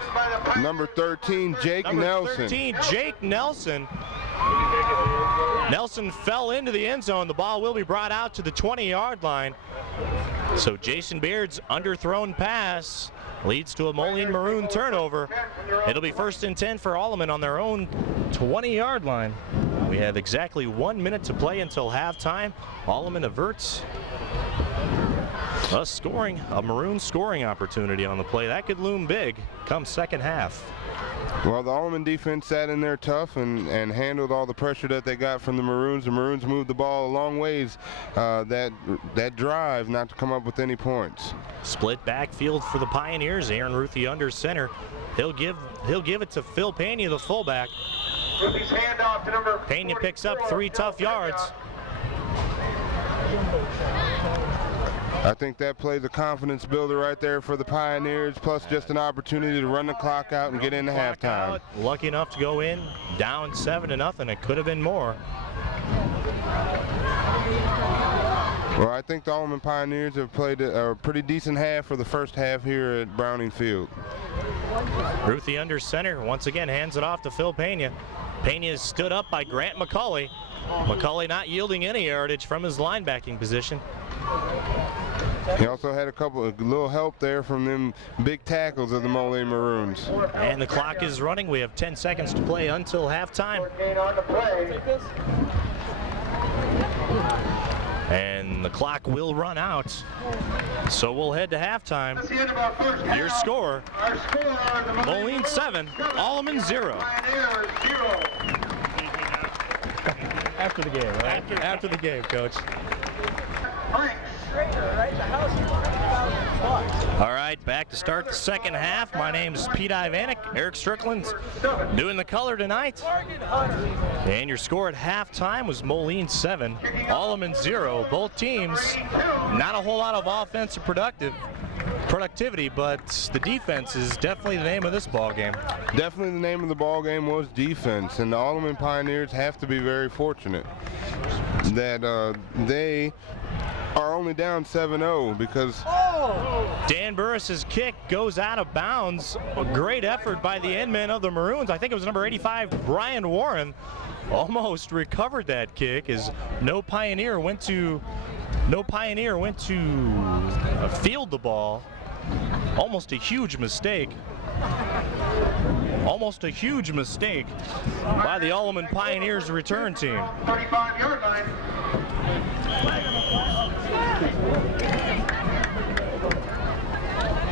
number 13, Jake Nelson. 13, Jake Nelson. Nelson fell into the end zone. The ball will be brought out to the 20-yard line. So Jason Beard's underthrown pass leads to a Moline Maroon turnover. It'll be 1st and 10 for Alleman on their own 20-yard line. We have exactly 1 minute to play until halftime. Alleman averts a Maroon scoring opportunity on the play. That could loom big come second half. Well, the Alleman defense sat in there tough and handled all the pressure that they got from the Maroons. The Maroons moved the ball a long ways that drive not to come up with any points. Split backfield for the Pioneers. Aaron Ruthie under center. He'll give it to Phil Pena, the fullback. Pena picks up 3 tough yards. I think that plays a confidence builder right there for the Pioneers, plus just an opportunity to run the clock out and get into halftime. Lucky enough to go in, down 7-0. It could have been more. Well, I think the Alleman Pioneers have played a pretty decent half for the first half here at Browning Field. Ruthie under center, once again hands it off to Phil Pena. Pena is stood up by Grant McCauley. McCauley not yielding any yardage from his linebacking position. He also had a little help there from them big tackles of the Moline Maroons. And the clock is running. We have 10 seconds to play until halftime. And the clock will run out. So we'll head to halftime. Your score, Moline 7, Alleman 0. After the game, right? After the game, Coach. All right, back to start the second half. My name's Pete Ivanek. Eric Strickland's doing the color tonight. And your score at halftime was Moline 7, Alleman 0. Both teams, not a whole lot of offensive productivity, but the defense is definitely the name of this ball game. Definitely the name of the ball game was defense, and the Alleman Pioneers have to be very fortunate that they are only down 7-0 because Dan Burris's kick goes out of bounds. A great effort by the end man of the Maroons. I think it was number 85, Brian Warren, almost recovered that kick as no Pioneer went to field the ball. Almost a huge mistake. Almost a huge mistake by the Alleman Pioneers return team. 35-yard line.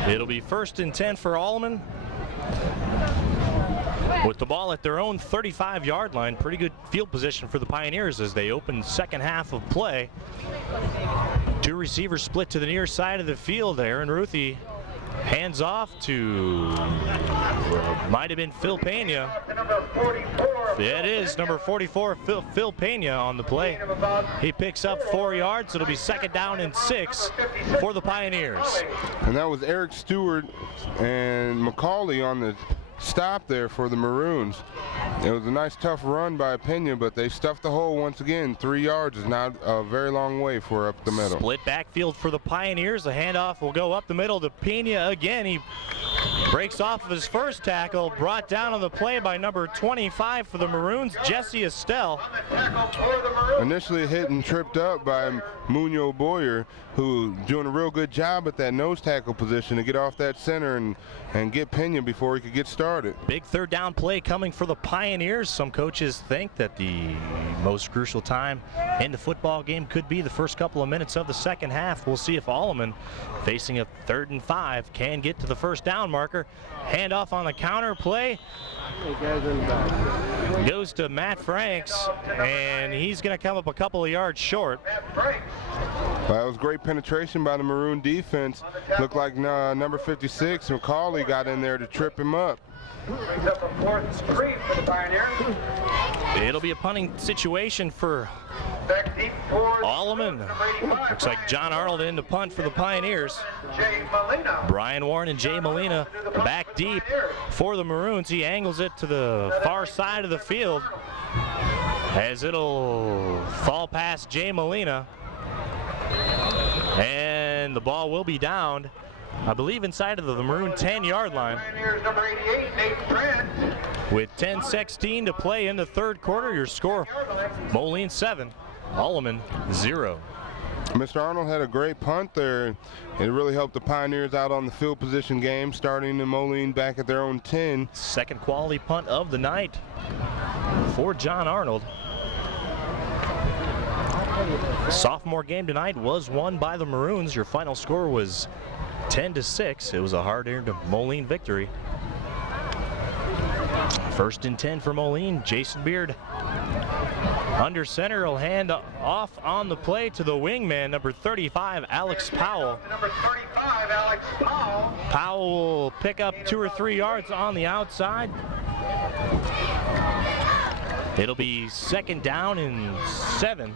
It'll be 1st and 10 for Alleman. With the ball at their own 35-yard line. Pretty good field position for the Pioneers as they open second half of play. Two receivers split to the near side of the field. Aaron Ruthie hands off to, might have been Phil Pena. Yeah, it is number 44, Phil Pena on the play. He picks up 4 yards. It'll be 2nd down and 6 for the Pioneers. And that was Eric Stewart and McCauley on the stop there for the Maroons. It was a nice tough run by Pena, but they stuffed the hole once again. 3 yards is not a very long way for up the middle. Split backfield for the Pioneers. The handoff will go up the middle to Pena again. He breaks off of his first tackle, brought down on the play by number 25 for the Maroons, Jesse Estelle. Initially hit and tripped up by Munoz Boyer, who doing a real good job at that nose tackle position to get off that center and get Pena before he could get started. Big 3rd down play coming for the Pioneers. Some coaches think that the most crucial time in the football game could be the first couple of minutes of the second half. We'll see if Alleman, facing a 3rd and 5, can get to the 1st down marker. Handoff on the counter play goes to Matt Franks, and he's going to come up a couple of yards short. That was great penetration by the Maroon defense. Looked like number 56, McCauley, got in there to trip him up. Brings up a 4th and 3 for the Pioneers. It'll be a punting situation for Back deep for Alleman. number 85. Looks like John Arnold in to punt for the Pioneers. Jay Molina. Brian Warren and Jay Molina back deep for the Maroons. He angles it to the far side of the field as it'll fall past Jay Molina. And the ball will be downed, I believe, inside of the Maroon 10-yard line. Pioneers number 88, Nate Trent. With 10:16 to play in the 3rd quarter, your score, Moline 7, Alleman 0. Mr. Arnold had a great punt there. It really helped the Pioneers out on the field position game, starting the Moline back at their own 10. Second quality punt of the night for John Arnold. Sophomore game tonight was won by the Maroons. Your final score was 10-6. It was a hard-earned Moline victory. 1st and 10 for Moline. Jason Beard under center will hand off on the play to the wingman, number 35, Alex Powell. Number 35, Alex Powell. Powell will pick up 2 or 3 yards on the outside. It'll be 2nd down and 7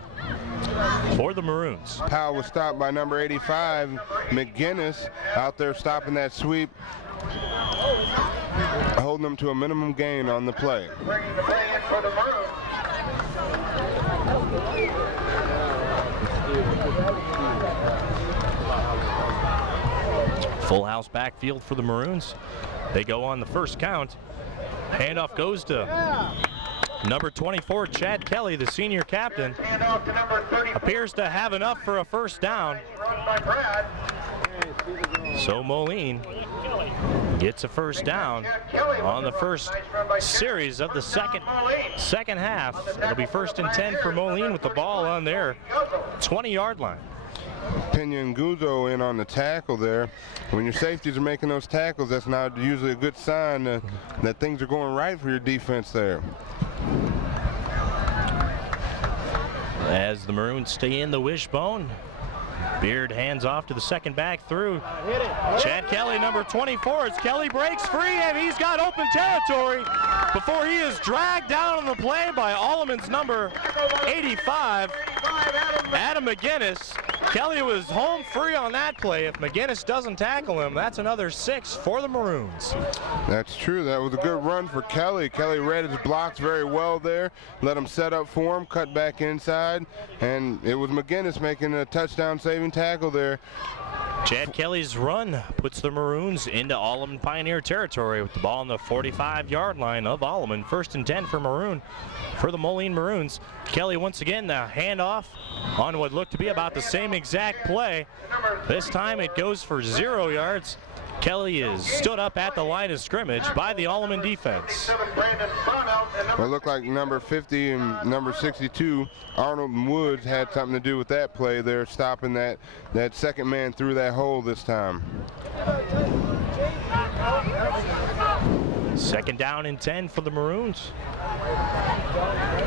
for the Maroons. Powell was stopped by number 85, McGinnis, out there stopping that sweep, holding them to a minimum gain on the play. Bringing the play in for the Maroons. Full house backfield for the Maroons. They go on the first count. Handoff goes to Number 24, Chad Kelly, the senior captain, Handoff to number 34. appears to have enough for a first down. Run by Brad. So Moline gets a first down on the first series of the second half. It'll be 1st and 10 for Moline with the ball on their 20-yard line. Pena and Guzzo in on the tackle there. When your safeties are making those tackles, that's not usually a good sign that things are going right for your defense there. As the Maroons stay in the wishbone, Beard hands off to the second back through. Chad Kelly, number 24, as Kelly breaks free and he's got open territory before he is dragged down on the play by Alleman's number 85, Adam McGinnis. Kelly was home free on that play. If McGinnis doesn't tackle him, that's another 6 for the Maroons. That's true. That was a good run for Kelly. Kelly read his blocks very well there, let him set up for him, cut back inside, and it was McGinnis making a touchdown saving tackle there. Chad Kelly's run puts the Maroons into Alleman Pioneer territory with the ball on the 45-yard line of Alleman. 1st and 10 for the Moline Maroons. Kelly once again the handoff on what looked to be about the same exact play. This time it goes for 0 yards. Kelly is stood up at the line of scrimmage by the Alleman defense. Well, it looked like number 50 and number 62, Arnold and Woods, had something to do with that play there, stopping that second man through that hole this time. 2nd down and 10 for the Maroons.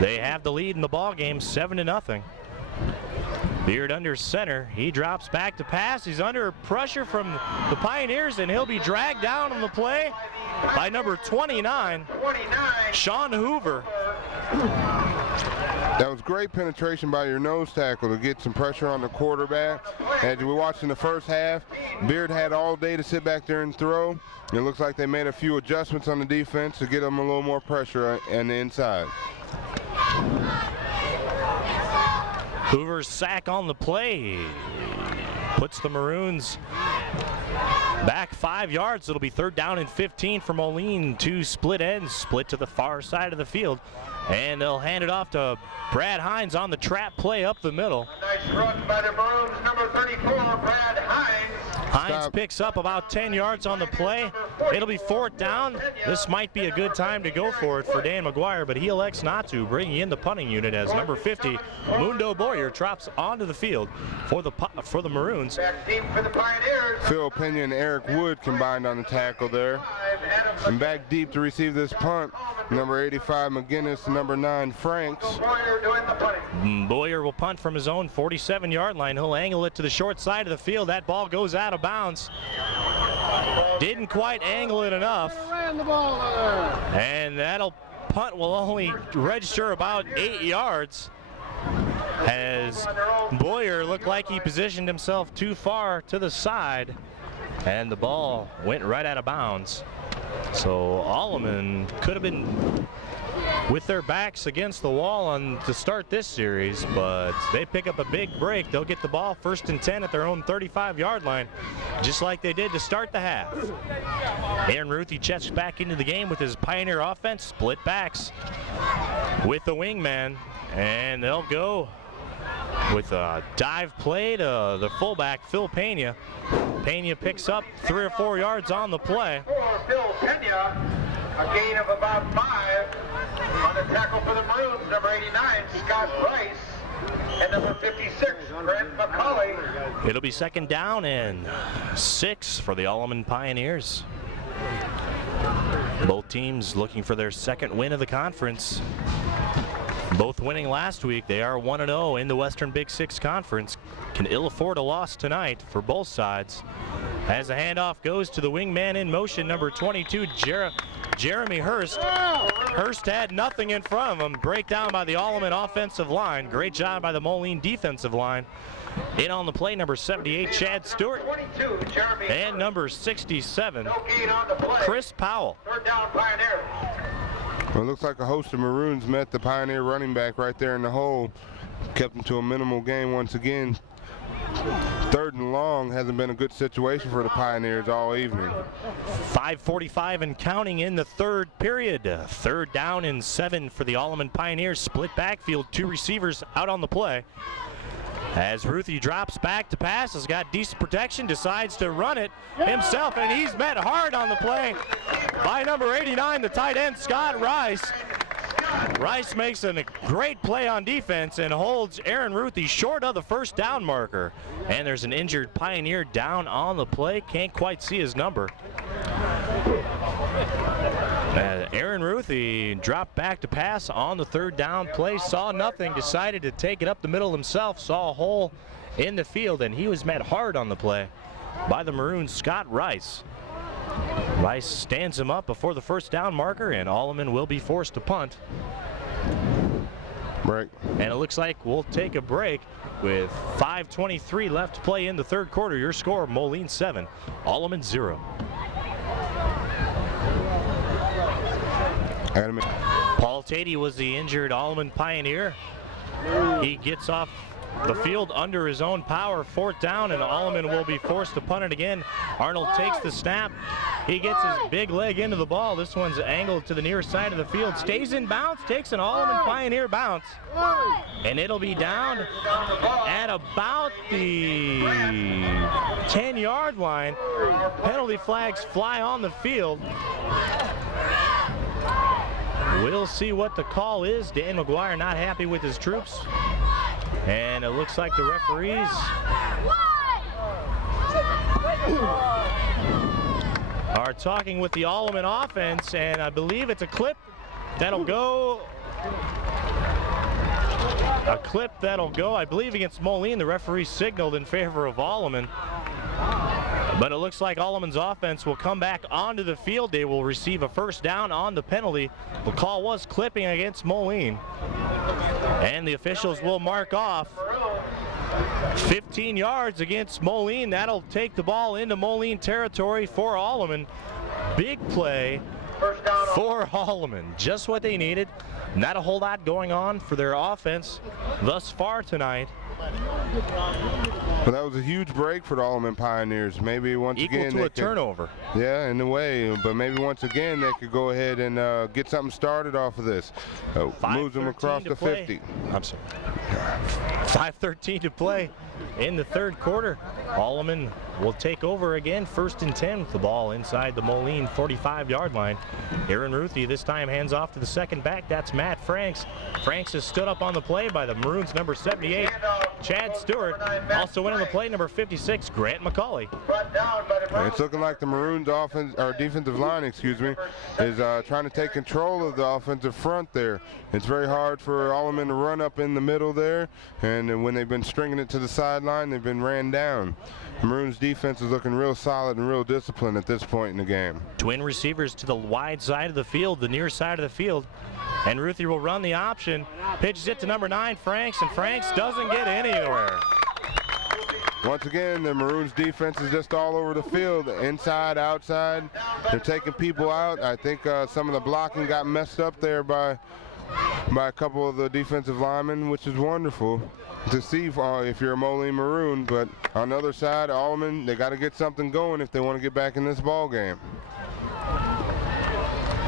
They have the lead in the ball game, 7-0. Beard under center. He drops back to pass. He's under pressure from the Pioneers, and he'll be dragged down on the play by number 29, Sean Hoover. That was great penetration by your nose tackle to get some pressure on the quarterback. As we watched in the first half, Beard had all day to sit back there and throw. It looks like they made a few adjustments on the defense to get them a little more pressure on the inside. Hoover's sack on the play puts the Maroons back 5 yards. It'll be 3rd down and 15 for Moline. 2 split ends, split to the far side of the field. And they'll hand it off to Brad Hines on the trap play up the middle. Nice run by the Maroons, number 34, Brad Hines. Hines picks up about 10 yards on the play. It'll be 4th down. This might be a good time to go for it for Dan McGuire, but he elects not to, bringing in the punting unit as number 50, Mundo Boyer, drops onto the field for the Maroons. Back deep for the Pioneers. Phil Pena and Eric Wood combined on the tackle there. And back deep to receive this punt, number 85, McGinnis, number 9, Franks. Boyer doing the punting. Boyer will punt from his own 47-yard line. He'll angle it to the short side of the field. That ball goes out of bounds. Didn't quite angle it enough. And that'll punt will only register about 8 yards, as Boyer looked like he positioned himself too far to the side, and the ball went right out of bounds. So Alleman could have been with their backs against the wall to start this series, but they pick up a big break. They'll get the ball 1st and 10 at their own 35-yard line, just like they did to start the half. Aaron Ruthie checks back into the game with his Pioneer offense, split backs with the wingman, and they'll go with a dive play to the fullback, Phil Pena. Pena picks up 3 or 4 yards on the play. For Phil Pena, a gain of about 5 on the tackle for the Maroons, number 89, Scott Rice, and number 56, Brent McCauley. It'll be 2nd down and 6 for the Alleman Pioneers. Both teams looking for their 2nd win of the conference. Both winning last week. They are 1-0 in the Western Big Six Conference. Can ill afford a loss tonight for both sides. As the handoff goes to the wingman in motion, number 22, Jeremy Hurst. Hurst had nothing in front of him. Breakdown by the Alleman offensive line. Great job by the Moline defensive line. In on the play, number 78, Chad Stewart. 22, Jeremy And number 67, No gain on the play. Chris Powell. 3rd down, Pioneers. Well, it looks like a host of Maroons met the Pioneer running back right there in the hole. Kept him to a minimal gain once again. third and long hasn't been a good situation for the Pioneers all evening. 5:45 and counting in the third period. Third down and 7 for the Alleman Pioneers. Split backfield, 2 receivers out on the play. As Ruthie drops back to pass, has got decent protection, decides to run it himself, and he's met hard on the play by number 89, the tight end, Scott Rice. Rice makes a great play on defense and holds Aaron Ruthie short of the first down marker. And there's an injured Pioneer down on the play. Can't quite see his number. Aaron Ruthie dropped back to pass on the third down play, saw nothing, decided to take it up the middle himself, saw a hole in the field, and he was met hard on the play by the Maroons' Scott Rice. Rice stands him up before the first down marker, and Alleman will be forced to punt. Break. And it looks like we'll take a break with 5:23 left to play in the third quarter. Your score, Moline 7, Alleman 0. Paul Tatey was the injured Alleman Pioneer. He gets off the field under his own power, 4th down, and Alleman will be forced to punt it again. Arnold takes the snap. He gets his big leg into the ball. This one's angled to the near side of the field. Stays in bounds, takes an Alleman Pioneer bounce. And it'll be down at about the 10-yard line. Penalty flags fly on the field. We'll see what the call is. Dan McGuire not happy with his troops. And it looks like the referees are talking with the Alleman offense, and I believe it's a clip that'll go. I believe, against Moline. The referee signaled in favor of Alleman. But it looks like Alleman's offense will come back onto the field. They will receive a first down on the penalty. The call was clipping against Moline. And the officials will mark off 15 yards against Moline. That'll take the ball into Moline territory for Alleman. Big play for Alleman. Just what they needed. Not a whole lot going on for their offense thus far tonight. But that was a huge break for the Alleman Pioneers. Maybe once again equal to a turnover. Yeah, in a way. But maybe once again they could go ahead and get something started off of this. Moves them across the 50. I'm sorry. 5:13 to play in the third quarter. Alleman will take over again, 1st and 10 with the ball inside the Moline 45-yard line. Aaron Ruthie this time hands off to the second back. That's Matt Franks. Franks is stood up on the play by the Maroons' number 78, Chad Stewart. Also in on the play, number 56, Grant McCauley. It's looking like the Maroons' defensive line, is trying to take control of the offensive front there. It's very hard for Alleman to run up in the middle there, and when they've been stringing it to the sideline, they've been ran down. The Maroons' defense is looking real solid and real disciplined at this point in the game. Twin receivers to the wide side of the field, the near side of the field. And Ruthie will run the option, pitches it to number 9, Franks, and Franks doesn't get anywhere. Once again, the Maroons' defense is just all over the field, inside, outside. They're taking people out. I think some of the blocking got messed up there by a couple of the defensive linemen, which is wonderful to see if you're a Moline Maroon. But on the other side, Alleman, they got to get something going if they want to get back in this ball game.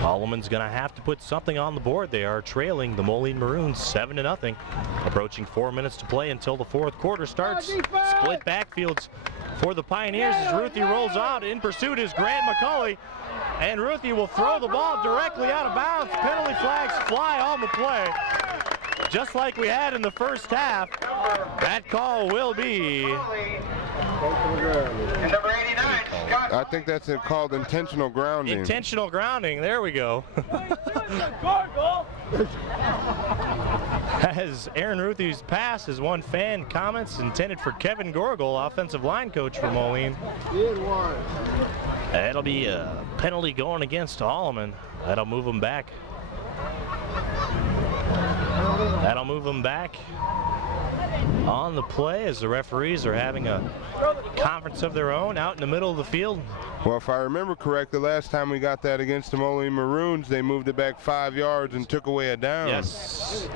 Alleman's going to have to put something on the board. They are trailing the Moline Maroons 7-0. Approaching 4 minutes to play until the fourth quarter starts. Split backfields for the Pioneers as Ruthie rolls out. In pursuit is Grant McCauley. And Ruthie will throw the ball directly out of bounds. Penalty flags fly on the play. Just like we had in the first half, that call will be... Number 89, Scott. I think that's called intentional grounding. Intentional grounding, there we go. As Aaron Ruthie's pass is one fan comments intended for Kevin Gorgel, offensive line coach for Moline. That'll be a penalty going against Alleman. That'll move them back. on the play as the referees are having a conference of their own out in the middle of the field. Well, if I remember correctly, last time we got that against the Moline Maroons, they moved it back 5 yards and took away a down. Yes.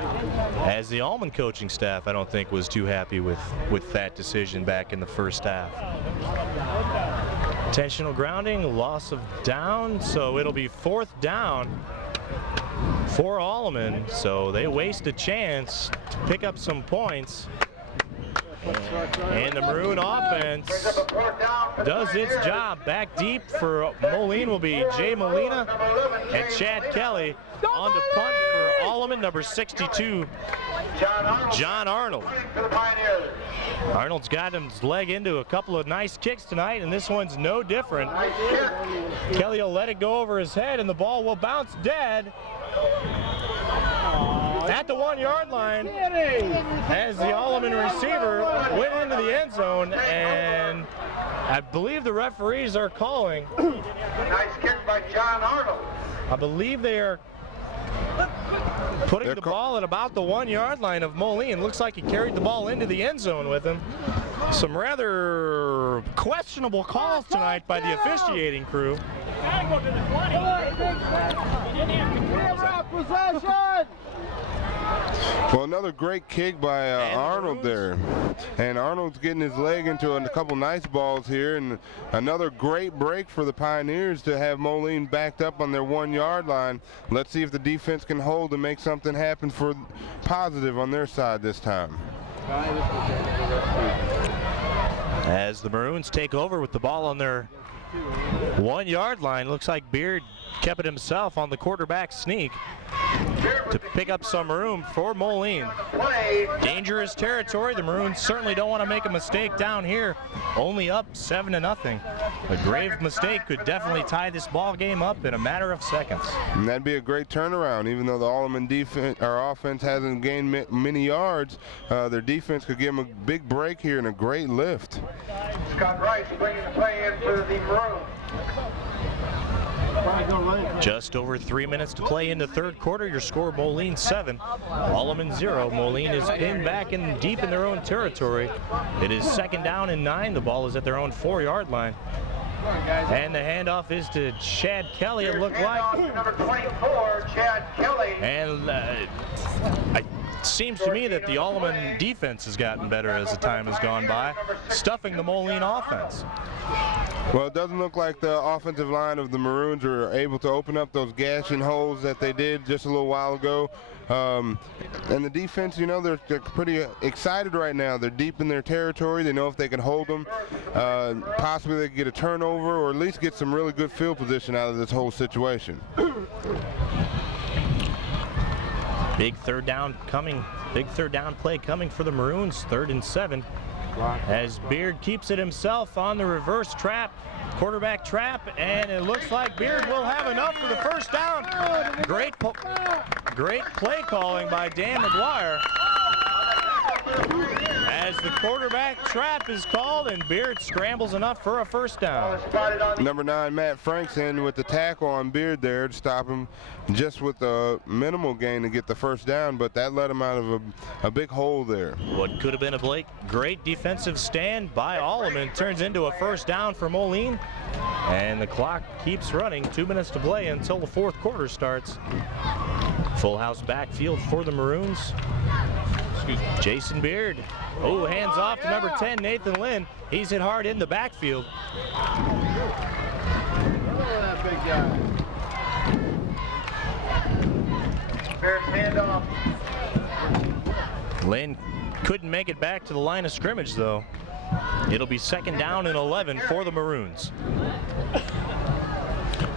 As the Alleman coaching staff, I don't think was too happy with that decision back in the first half. Intentional grounding, loss of down, so it'll be 4th down for Alleman. So they waste a chance to pick up some points. And the Maroon offense does its job. Back deep for Moline will be Jay Molina and Chad Kelly. On to punt for Alleman, number 62, John Arnold. Arnold's got his leg into a couple of nice kicks tonight, and this one's no different. Kelly will let it go over his head, and the ball will bounce dead at the 1 yard line as the Alleman receiver went into the end zone, and I believe the referees are calling. Nice kick by John Arnold. I believe they are putting the ball at about the 1 yard line of Moline. Looks like he carried the ball into the end zone with him. Some rather questionable calls tonight by the officiating crew. Possession! Well, another great kick by Arnold there. And Arnold's getting his leg into a couple nice balls here. And another great break for the Pioneers to have Moline backed up on their 1 yard line. Let's see if the defense can hold and make something happen for positive on their side this time. As the Maroons take over with the ball on their 1 yard line, looks like Beard kept it himself on the quarterback sneak to pick up some room for Moline. Dangerous territory. The Maroons certainly don't want to make a mistake down here. Only up 7-0. A grave mistake could definitely tie this ball game up in a matter of seconds. And that'd be a great turnaround. Even though the Alleman defense, our offense hasn't gained many yards, their defense could give them a big break here and a great lift. Scott Rice bringing the play in for the Maroons. Just over 3 minutes to play in the third quarter. Your score, Moline 7, Alleman 0. Moline is pinned back in deep in their own territory. It is 2nd down and 9. The ball is at their own 4 yard line. And the handoff is to Chad Kelly, it looked like. Number 24, Chad Kelly. And it seems to me that the Alleman defense has gotten better as the time has gone by, stuffing the Moline offense. Well, it doesn't look like the offensive line of the Maroons are able to open up those gashing holes that they did just a little while ago. And the defense, you know, they're pretty excited right now. They're deep in their territory. They know if they can hold them, possibly they can get a turnover or at least get some really good field position out of this whole situation. Big third down play coming for the Maroons, 3rd and 7. As Beard keeps it himself on the reverse trap, quarterback trap, and it looks like Beard will have enough for the first down. Great play calling by Dan McGuire. As the quarterback trap is called and Beard scrambles enough for a first down. Number 9, Matt Franks in with the tackle on Beard there to stop him just with a minimal gain to get the first down, but that let him out of a big hole there. What could have been a great defensive stand by Alleman turns into a first down for Moline, and the clock keeps running. 2 minutes to play until the fourth quarter starts. Full house backfield for the Maroons. Jason Beard. Oh, hands off to number 10, Nathan Lynn. He's hit hard in the backfield. Bears handoff. Lynn couldn't make it back to the line of scrimmage, though. It'll be 2nd down and 11 for the Maroons.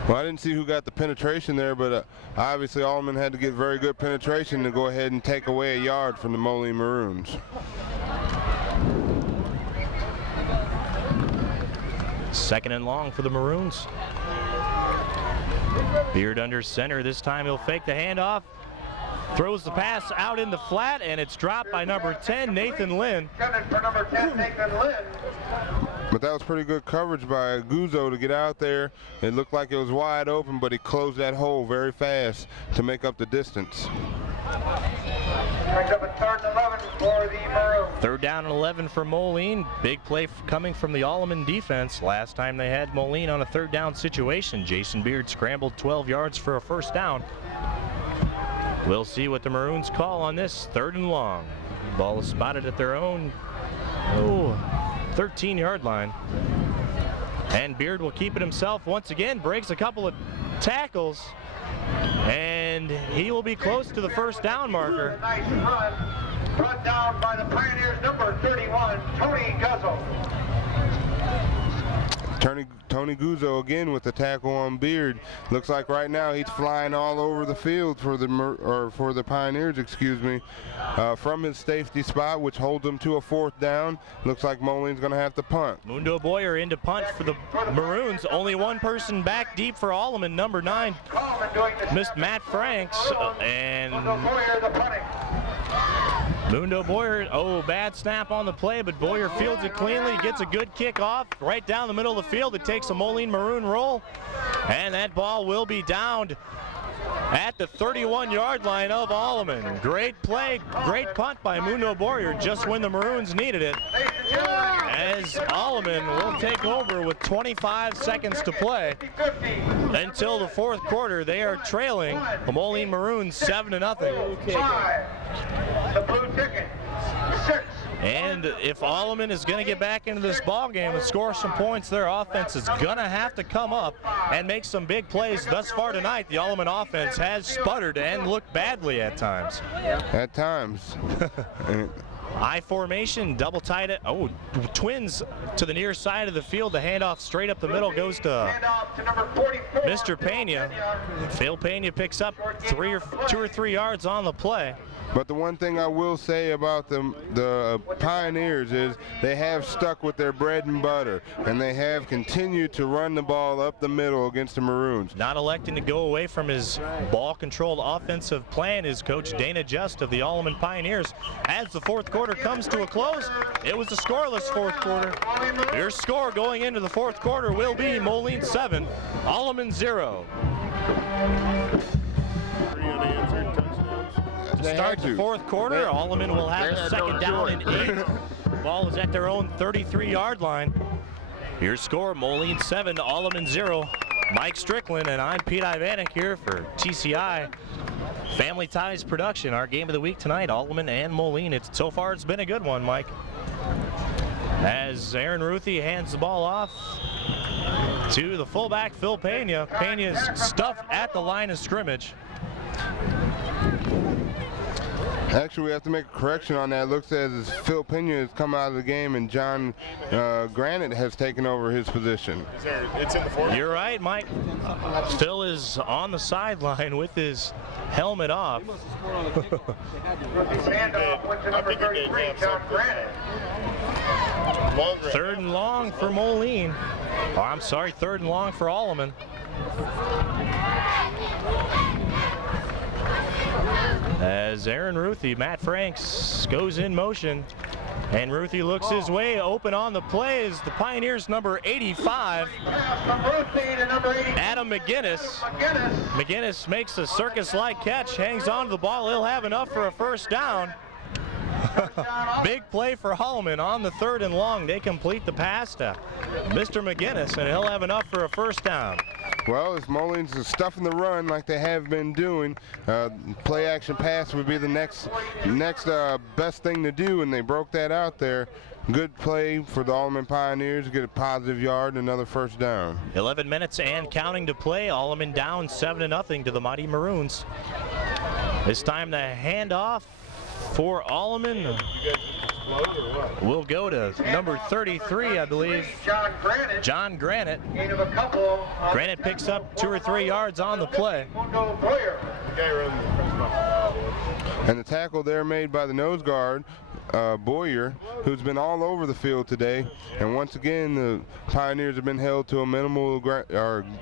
Well, I didn't see who got the penetration there, but obviously Alleman had to get very good penetration to go ahead and take away a yard from the Moline Maroons. 2nd and long for the Maroons. Beard under center. This time he'll fake the handoff. Throws the pass out in the flat, and it's dropped by number 10, Nathan Lynn. Coming for number 10, Nathan Lynn. But that was pretty good coverage by Guzzo to get out there. It looked like it was wide open, but he closed that hole very fast to make up the distance. Brings up a 3rd and 11 for the Maroons. 3rd down and 11 for Moline. Big play coming from the Alleman defense. Last time they had Moline on a 3rd down situation, Jason Beard scrambled 12 yards for a 1st down. We'll see what the Maroons call on this 3rd and long. Ball is spotted at their own 13-yard line. And Beard will keep it himself once again, breaks a couple of tackles, and he will be close to the 1st down marker. Nice run, brought down by the Pioneers, number 31, Tony Guzzo. Tony Guzzo again with the tackle on Beard. Looks like right now he's flying all over the field for the Pioneers, excuse me, from his safety spot, which holds them to a 4th down. Looks like Moline's going to have to punt. Mundo Boyer into punt for the Maroons. Only one person back deep for Alleman, number 9, missed Matt Franks, and Mundo Boyer, bad snap on the play, but Boyer fields it cleanly, gets a good kick off right down the middle of the field. It takes a Moline Maroon roll, and that ball will be downed at the 31-yard line of Alleman. Great play, great punt by Mundo Boyer just when the Maroons needed it. As Alleman will take over with 25 seconds to play until the 4th quarter. They are trailing the Moline Maroons 7-0. The blue ticket, 6. And if Alleman is going to get back into this ball game and score some points, their offense is going to have to come up and make some big plays. Thus far tonight, the Alleman offense has sputtered and looked badly at times. At times. I formation, double tight it. Twins to the near side of the field. The handoff straight up the middle goes to Mr. Pena. Phil Pena picks up 2 or 3 yards on the play. But the one thing I will say about the Pioneers is they have stuck with their bread and butter, and they have continued to run the ball up the middle against the Maroons. Not electing to go away from his ball-controlled offensive plan is Coach Dana Just of the Alleman Pioneers. As the 4th quarter comes to a close, it was a scoreless 4th quarter. Your score going into the 4th quarter will be Moline 7, Alleman 0. Start the 4th quarter. Alleman will have a 2nd down and 8. Ball is at their own 33-yard line. Your score, Moline 7, Alleman 0. Mike Strickland and I'm Pete Ivanek here for TCI Family Ties Production. Our game of the week tonight, Alleman and Moline. So far it's been a good one, Mike. As Aaron Ruthie hands the ball off to the fullback, Phil Pena. Pena's stuffed at the line of scrimmage. Actually, we have to make a correction on that. It looks as Phil Pena has come out of the game and John Granite has taken over his position. It's in the 40. You're right, Mike. Phil is on the sideline with his helmet off. Handoff went to number 33, John Granite. 3rd and long for Moline. Oh, I'm sorry, 3rd and long for Alleman. As Aaron Ruthie, Matt Franks goes in motion, and Ruthie looks his way. Open on the play is the Pioneers' number 85, Adam McGinnis. McGinnis makes a circus-like catch, hangs on to the ball. He'll have enough for a 1st down. Big play for Alleman on the 3rd and long. They complete the pass to Mr. McGinnis, and he'll have enough for a 1st down. Well, if Moline's stuffing the run like they have been doing, play action pass would be the next best thing to do, and they broke that out there. Good play for the Alleman Pioneers to get a positive yard and another 1st down. 11 minutes and counting to play. Alleman down 7-0 to the Mighty Maroons. This time the handoff for Alleman will go to number 33, I believe, John Granite. Granite picks up 2 or 3 yards on the play. And the tackle there made by the nose guard, Boyer, who's been all over the field today. And once again, the Pioneers have been held to a minimal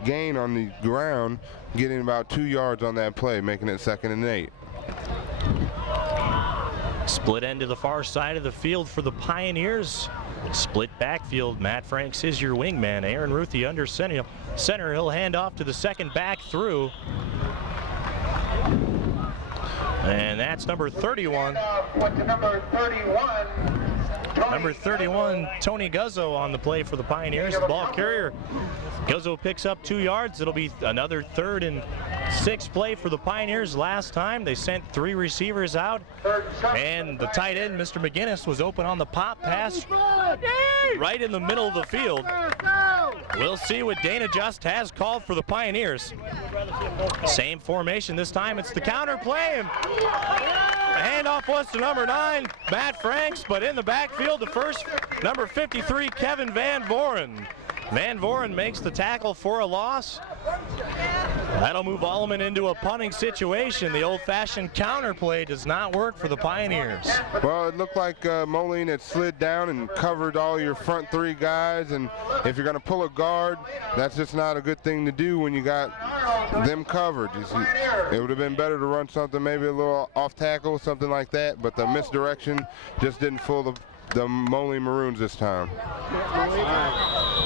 gain on the ground, getting about 2 yards on that play, making it 2nd and 8. Split end to the far side of the field for the Pioneers. Split backfield. Matt Franks is your wingman. Aaron Ruthie under center. He'll hand off to the 2nd back through. And that's number 31. Went to number 31. Number 31, Tony Guzzo on the play for the Pioneers. The ball carrier. Guzzo picks up 2 yards. It'll be another 3rd and 6 play for the Pioneers. Last time they sent 3 receivers out, and the tight end, Mr. McGinnis, was open on the pop pass right in the middle of the field. We'll see what Dana Just has called for the Pioneers. Same formation this time. It's the counter play. And the handoff was to number 9, Matt Franks, but in the backfield, the first, number 53, Kevin Van Voren. Van Voren makes the tackle for a loss. That'll move Alleman into a punting situation. The old-fashioned counter play does not work for the Pioneers. Well, it looked like Moline had slid down and covered all your front 3 guys, and if you're going to pull a guard, that's just not a good thing to do when you got them covered. You see, it would have been better to run something maybe a little off tackle, something like that, but the misdirection just didn't fool the Moline Maroons this time.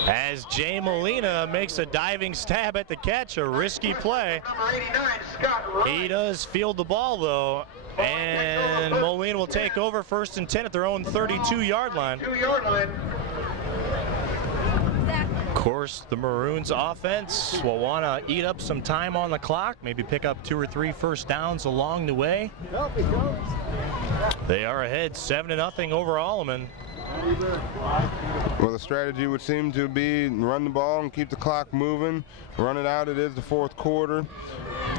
As Jay Molina makes a diving stab at the catch, a risky play. He does field the ball though, and Molina will take over 1st and 10 at their own 32-yard line. Of course, the Maroons offense will want to eat up some time on the clock, maybe pick up 2 or 3 first downs along the way. They are ahead 7-0 over Alleman. Well, the strategy would seem to be run the ball and keep the clock moving. Run it out. It is the 4th quarter.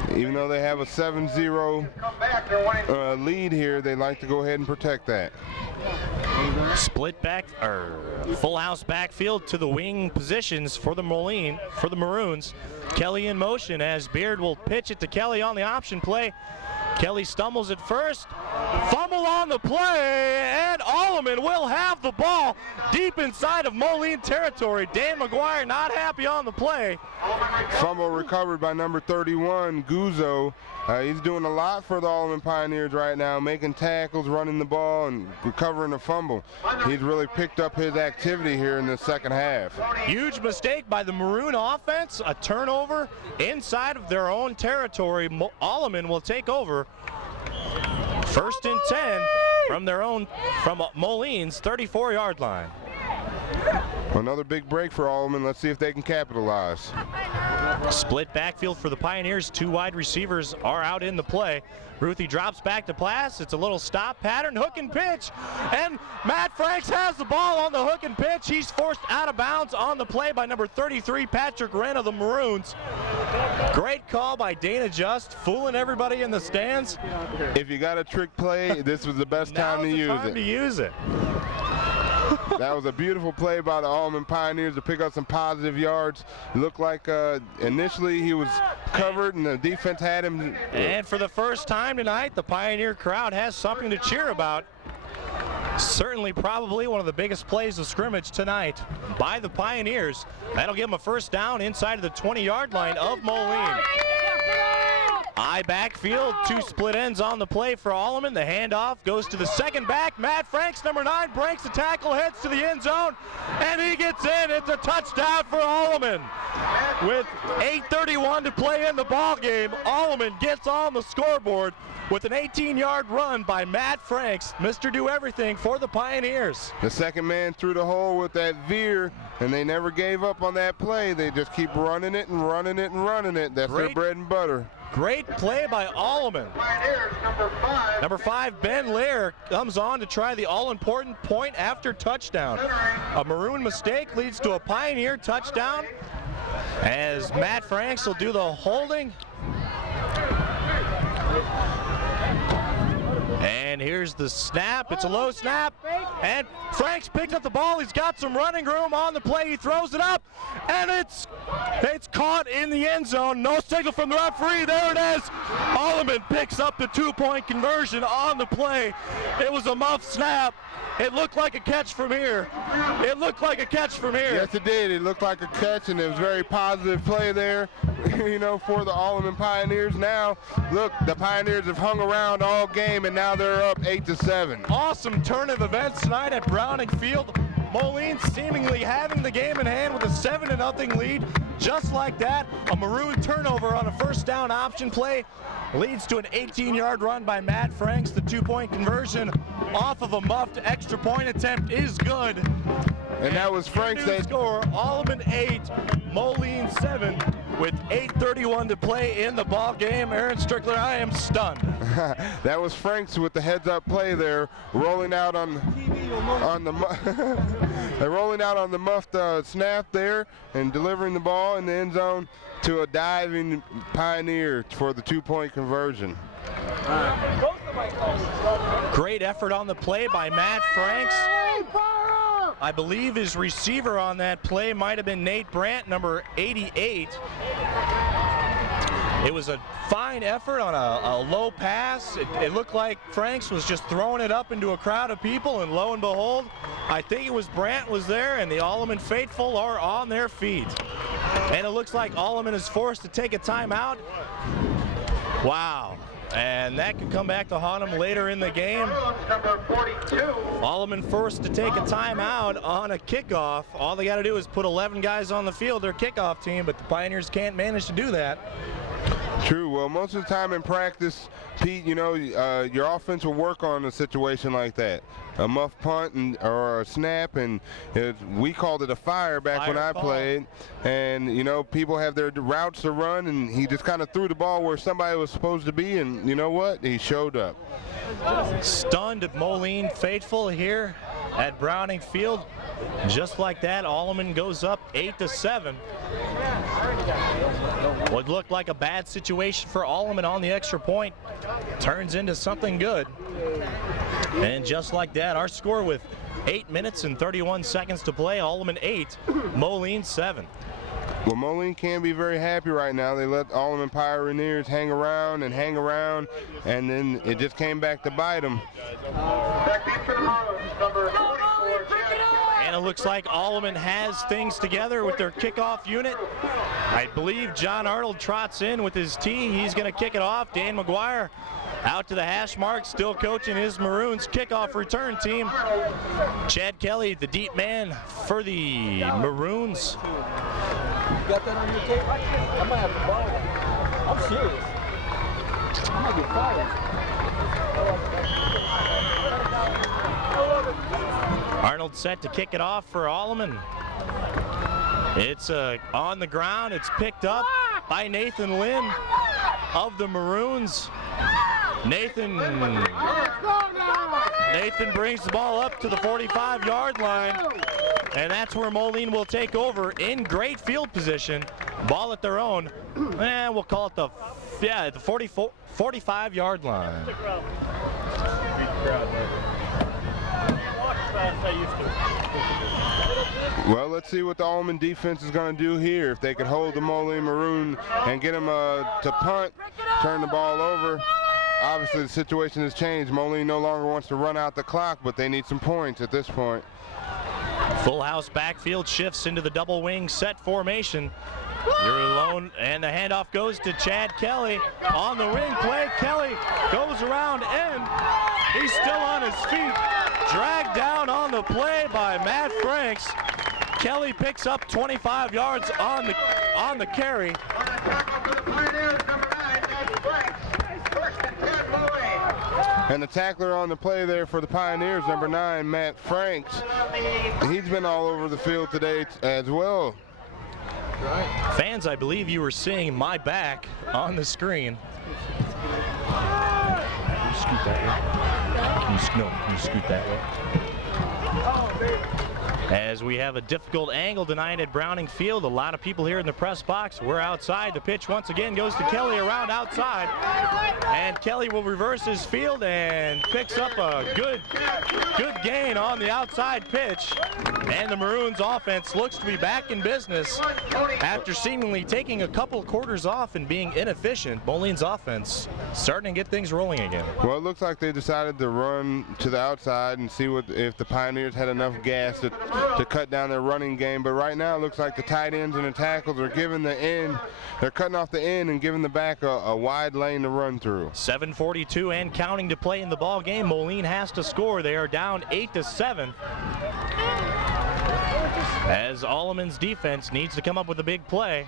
Even though they have a 7-0 lead here, they like to go ahead and protect that. Split back, or full house backfield to the wing positions for the Maroons. Kelly in motion as Beard will pitch it to Kelly on the option play. Kelly stumbles at first, fumble on the play, and Alleman will have the ball deep inside of Moline territory. Dan McGuire not happy on the play. Fumble recovered by number 31, Guzzo. He's doing a lot for the Alleman Pioneers right now, making tackles, running the ball, and recovering a fumble. He's really picked up his activity here in the second half. Huge mistake by the Maroon offense, a turnover inside of their own territory. Alleman will take over 1st and 10 from Moline's 34-yard line. Another big break for Alleman. Let's see if they can capitalize. Split backfield for the Pioneers. 2 wide receivers are out in the play. Ruthie drops back to pass. It's a little stop pattern, hook and pitch. And Matt Franks has the ball on the hook and pitch. He's forced out of bounds on the play by number 33, Patrick Wren of the Maroons. Great call by Dana Just, fooling everybody in the stands. If you got a trick play, this was the best time to use it. That was a beautiful play by the Alleman Pioneers to pick up some positive yards. It looked like initially he was covered and the defense had him. And for the first time tonight, the Pioneer crowd has something to cheer about. Certainly probably one of the biggest plays of scrimmage tonight by the Pioneers. That'll give them a first down inside of the 20-yard line of Moline. I backfield, 2 split ends on the play for Alleman. The handoff goes to the second back. Matt Franks, number 9, breaks the tackle, heads to the end zone, and he gets in. It's a touchdown for Alleman. With 8:31 to play in the ball game, Alleman gets on the scoreboard with an 18-yard run by Matt Franks, Mr. Do Everything for the Pioneers. The second man through the hole with that veer, and they never gave up on that play. They just keep running it and running it and running it. That's their bread and butter. Great play by Alleman. Number 5, Ben Lair, comes on to try the all-important point after touchdown. A Maroon mistake leads to a Pioneer touchdown as Matt Franks will do the holding. And here's the snap. It's a low snap. And Franks picked up the ball. He's got some running room on the play. He throws it up. And it's caught in the end zone. No signal from the referee. There it is. Alleman picks up the 2-point conversion on the play. It was a muff snap. It looked like a catch from here. It looked like a catch from here. Yes, it did. It looked like a catch, and it was a very positive play there, you know, for the Alleman Pioneers. Now, look, the Pioneers have hung around all game, and now they're up 8-7. Awesome turn of events tonight at Browning Field. Moline seemingly having the game in hand with a 7-0 lead. Just like that, a Maroon turnover on a first down option play leads to an 18-yard run by Matt Franks. The 2-point conversion off of a muffed extra point attempt is good. And that was Franks. That score, Alleman 8, Moline 7, with 8:31 to play in the ball game. Aaron Strickler, I am stunned. That was Franks with the heads-up play there, rolling out on the muffed snap there and delivering the ball in the end zone to a diving Pioneer for the 2-point conversion. Great effort on the play by Matt Franks. I believe his receiver on that play might have been Nate Brandt, number 88. It was a fine effort on a low pass. It looked like Franks was just throwing it up into a crowd of people, and lo and behold, I think it was Brandt was there, and the Alleman faithful are on their feet. And it looks like Alleman is forced to take a timeout. Wow. And that could come back to haunt him later in the game. Alleman forced to take a timeout on a kickoff. All they got to do is put 11 guys on the field, their kickoff team, but the Pioneers can't manage to do that. True. Well, most of the time in practice, Pete, you know, your offense will work on a situation like that. A muff punt or a snap, and we called it a fire back when I played. And, you know, people have their routes to run, and he just kind of threw the ball where somebody was supposed to be, and you know what? He showed up. Stunned Moline faithful here at Browning Field. Just like that, Alleman goes up 8-7. What looked like a bad situation for Alleman on the extra point turns into something good. And just like that, our score with 8 minutes and 31 seconds to play, Alleman 8, Moline 7. Well, Moline can't be very happy right now. They let Alleman Pioneers hang around, and then it just came back to bite them. And it looks like Alleman has things together with their kickoff unit. I believe John Arnold trots in with his tee. He's going to kick it off. Dan McGuire out to the hash mark, still coaching his Maroons kickoff return team. Chad Kelly, the deep man for the Maroons. You got that on your tape? I might have to borrow it. I'm serious. I might get fired. Arnold set to kick it off for Alleman. It's on the ground. It's picked up by Nathan Lynn of the Maroons. Nathan brings the ball up to the 45-yard line, and that's where Moline will take over in great field position. Ball at their own, and we'll call it the 45-yard line. Well, let's see what the Alleman defense is going to do here. If they could hold the Moline Maroon and get them to punt, turn the ball over. Obviously, the situation has changed. Moline no longer wants to run out the clock, but they need some points at this point. Full house backfield shifts into the double wing set formation. You're alone, and the handoff goes to Chad Kelly on the wing play. Kelly goes around end. He's still on his feet. Dragged down on the play by Matt Franks. Kelly picks up 25 yards on the carry. And the tackler on the play there for the Pioneers, number 9, Matt Franks. He's been all over the field today as well. Fans, I believe you were seeing my back on the screen. Can you scoot that way? Can you scoot that way? As we have a difficult angle tonight at Browning Field, a lot of people here in the press box. We're outside. The pitch once again goes to Kelly around outside. And Kelly will reverse his field and picks up a good gain on the outside pitch. And the Maroons offense looks to be back in business after seemingly taking a couple quarters off and being inefficient. Moline's offense starting to get things rolling again. Well, it looks like they decided to run to the outside and see if the Pioneers had enough gas to cut down their running game. But right now it looks like the tight ends and the tackles are giving the end. They're cutting off the end and giving the back a wide lane to run through. 7:42 and counting to play in the ball game. Moline has to score. They are down 8-7. as Alleman's defense needs to come up with a big play.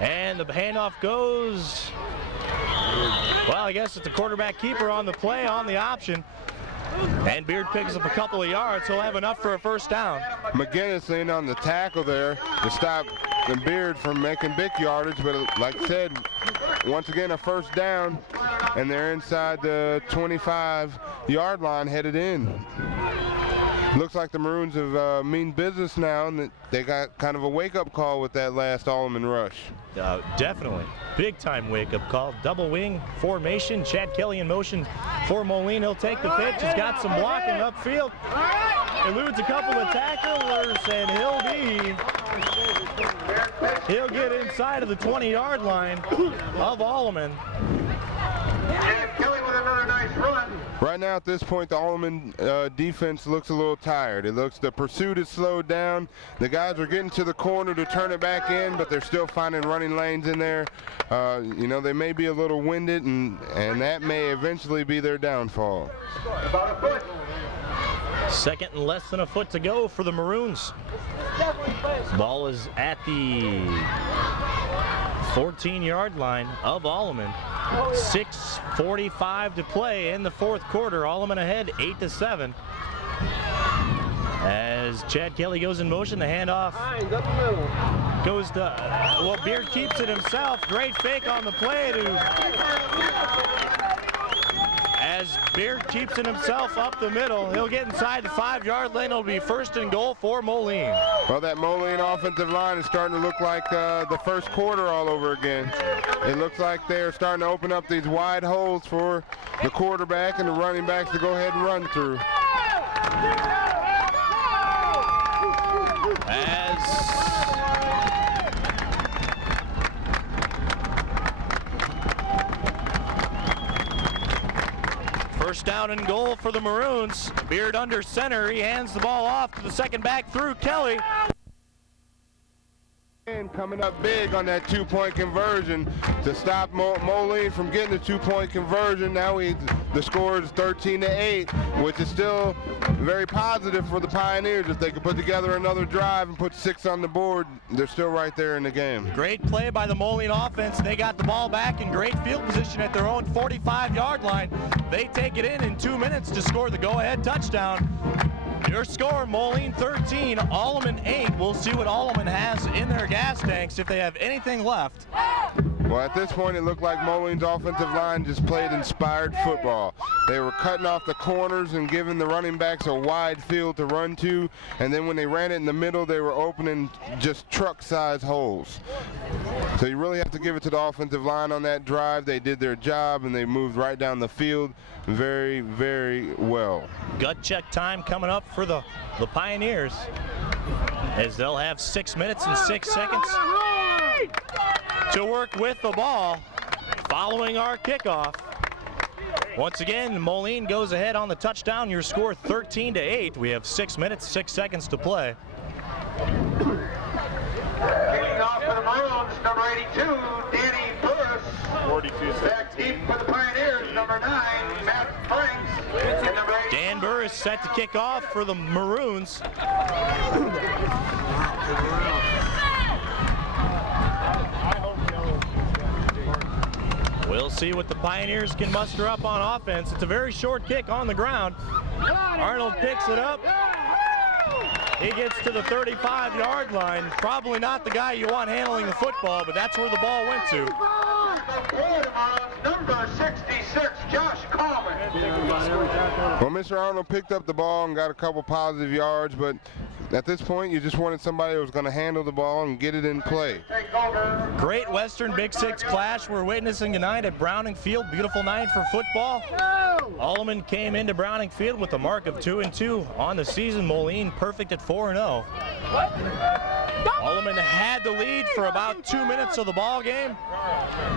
And the handoff goes, well, I guess it's a quarterback keeper on the play, on the option. And Beard picks up a couple of yards. He'll have enough for a first down. McGinnis in on the tackle there to stop the Beard from making big yardage, but like I said, once again a first down, and they're inside the 25-yard line headed in. Looks like the Maroons have mean business now, and they got kind of a wake-up call with that last Alleman rush. Definitely. Big-time wake-up call. Double wing formation. Chad Kelly in motion for Moline. He'll take the pitch. He's got some blocking upfield. Eludes a couple of tacklers, and he'll get inside of the 20-yard line of Alleman. Chad Kelly with another nice run. Right now at this point, the Alleman defense looks a little tired. It looks the pursuit is slowed down. The guys are getting to the corner to turn it back in, but they're still finding running lanes in there. You know, they may be a little winded, and that may eventually be their downfall. About a foot. Second and less than a foot to go for the Maroons. Ball is at the 14-yard line of Alleman. 6:45 to play in the fourth quarter. Alleman ahead 8-7. As Chad Kelly goes in motion, the handoff goes to, well, Beard keeps it himself. Great fake on the play as Beard keeps it himself up the middle. He'll get inside the 5-yard lane. It'll be first and goal for Moline. Well, that Moline offensive line is starting to look like the first quarter all over again. It looks like they're starting to open up these wide holes for the quarterback and the running backs to go ahead and run through. First down and goal for the Maroons. Beard under center. He hands the ball off to the second back through Kelly. And coming up big on that two-point conversion to stop Moline from getting the two-point conversion. Now the score is 13-8, which is still very positive for the Pioneers. If they could put together another drive and put 6 on the board, they're still right there in the game. Great play by the Moline offense. They got the ball back in great field position at their own 45-yard line. They take it in 2 minutes to score the go-ahead touchdown. Your score, Moline 13, Alleman 8. We'll see what Alleman has in their gas tanks if they have anything left. Well, at this point, it looked like Moline's offensive line just played inspired football. They were cutting off the corners and giving the running backs a wide field to run to, and then when they ran it in the middle, they were opening just truck-sized holes. So you really have to give it to the offensive line on that drive. They did their job, and they moved right down the field very, very well. Gut check time coming up for the Pioneers, as they'll have 6 minutes and 6 seconds to work with the ball following our kickoff. Once again, Moline goes ahead on the touchdown. Your score 13-8. We have 6 minutes, 6 seconds to play. Kicking off for the Maroons, number 82, Danny Burris. 42 Back deep for the Pioneers, number 9, Matt Franks. And number 8. Dan Burris set to kick off for the Maroons. We'll see what the Pioneers can muster up on offense. It's a very short kick on the ground. Arnold picks it up. He gets to the 35-yard line. Probably not the guy you want handling the football, but that's where the ball went to. Number 66, Josh Coleman. Well, Mr. Arnold picked up the ball and got a couple positive yards, but at this point, you just wanted somebody who was going to handle the ball and get it in play. Great Western Big Six clash we're witnessing tonight at Browning Field. Beautiful night for football. Alleman came into Browning Field with a mark of 2-2 on the season. Moline perfect at 4-0. Alleman had the lead for about 2 minutes of the ball game,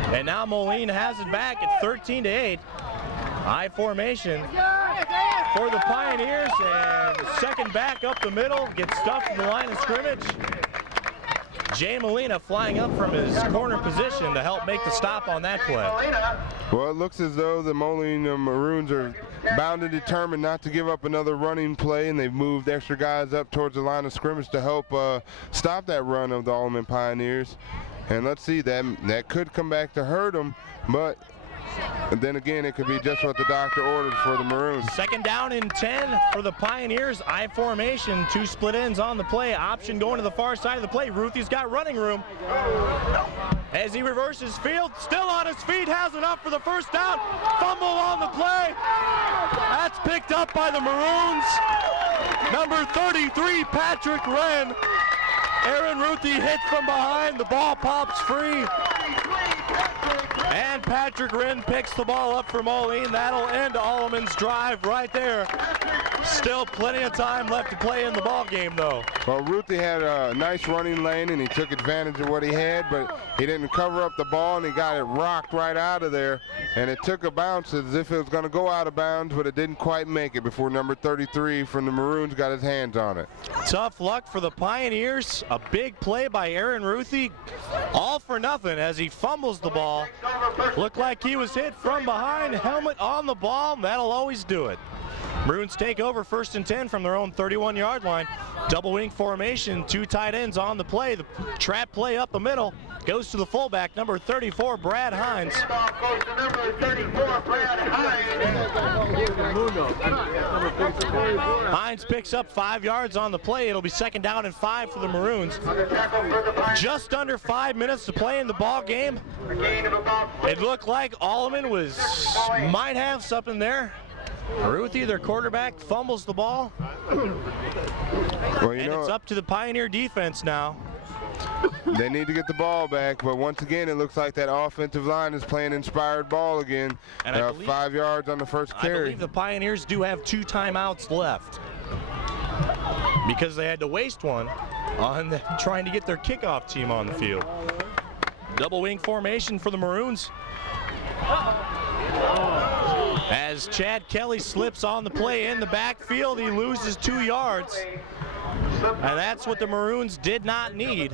and now Moline has it back at 13-8. High formation for the Pioneers, and second back up the middle, gets stuffed in the line of scrimmage. Jay Molina flying up from his corner position to help make the stop on that play. Well, it looks as though the Moline Maroons are bound and determined not to give up another running play, and they've moved extra guys up towards the line of scrimmage to help stop that run of the Alleman Pioneers. And let's see, that could come back to hurt them, but then again, it could be just what the doctor ordered for the Maroons. 2nd down and 10 for the Pioneers. I formation, 2 split ends on the play. Option going to the far side of the play. Ruthie's got running room. As he reverses field, still on his feet, has enough for the 1st down. Fumble on the play. That's picked up by the Maroons. Number 33, Patrick Wren. Aaron Ruthie hits from behind. The ball pops free. And Patrick Wren picks the ball up for Moline. That'll end Alleman's drive right there. Still plenty of time left to play in the ball game, though. Well, Ruthie had a nice running lane, and he took advantage of what he had, but he didn't cover up the ball, and he got it rocked right out of there. And it took a bounce as if it was going to go out of bounds, but it didn't quite make it before number 33 from the Maroons got his hands on it. Tough luck for the Pioneers. A big play by Aaron Ruthie. All for nothing as he fumbles the ball. Looked like he was hit from behind. Helmet on the ball. That'll always do it. Maroons take over 1st and 10 from their own 31-yard line. Double wing formation, 2 tight ends on the play. The trap play up the middle goes to the fullback, number 34, Brad Hines. Goes to number 34, Brad Hines. Hines picks up 5 yards on the play. It'll be 2nd down and 5 for the Maroons. Just under 5 minutes to play in the ball game. It looked like Alleman might have something there. Ruthie, their quarterback, fumbles the ball. Well, and it's up to the Pioneer defense now. They need to get the ball back, but once again, it looks like that offensive line is playing inspired ball again. And 5 yards on the first carry. I believe the Pioneers do have 2 timeouts left because they had to waste one on trying to get their kickoff team on the field. Double wing formation for the Maroons. As Chad Kelly slips on the play in the backfield, he loses 2 yards. And that's what the Maroons did not need.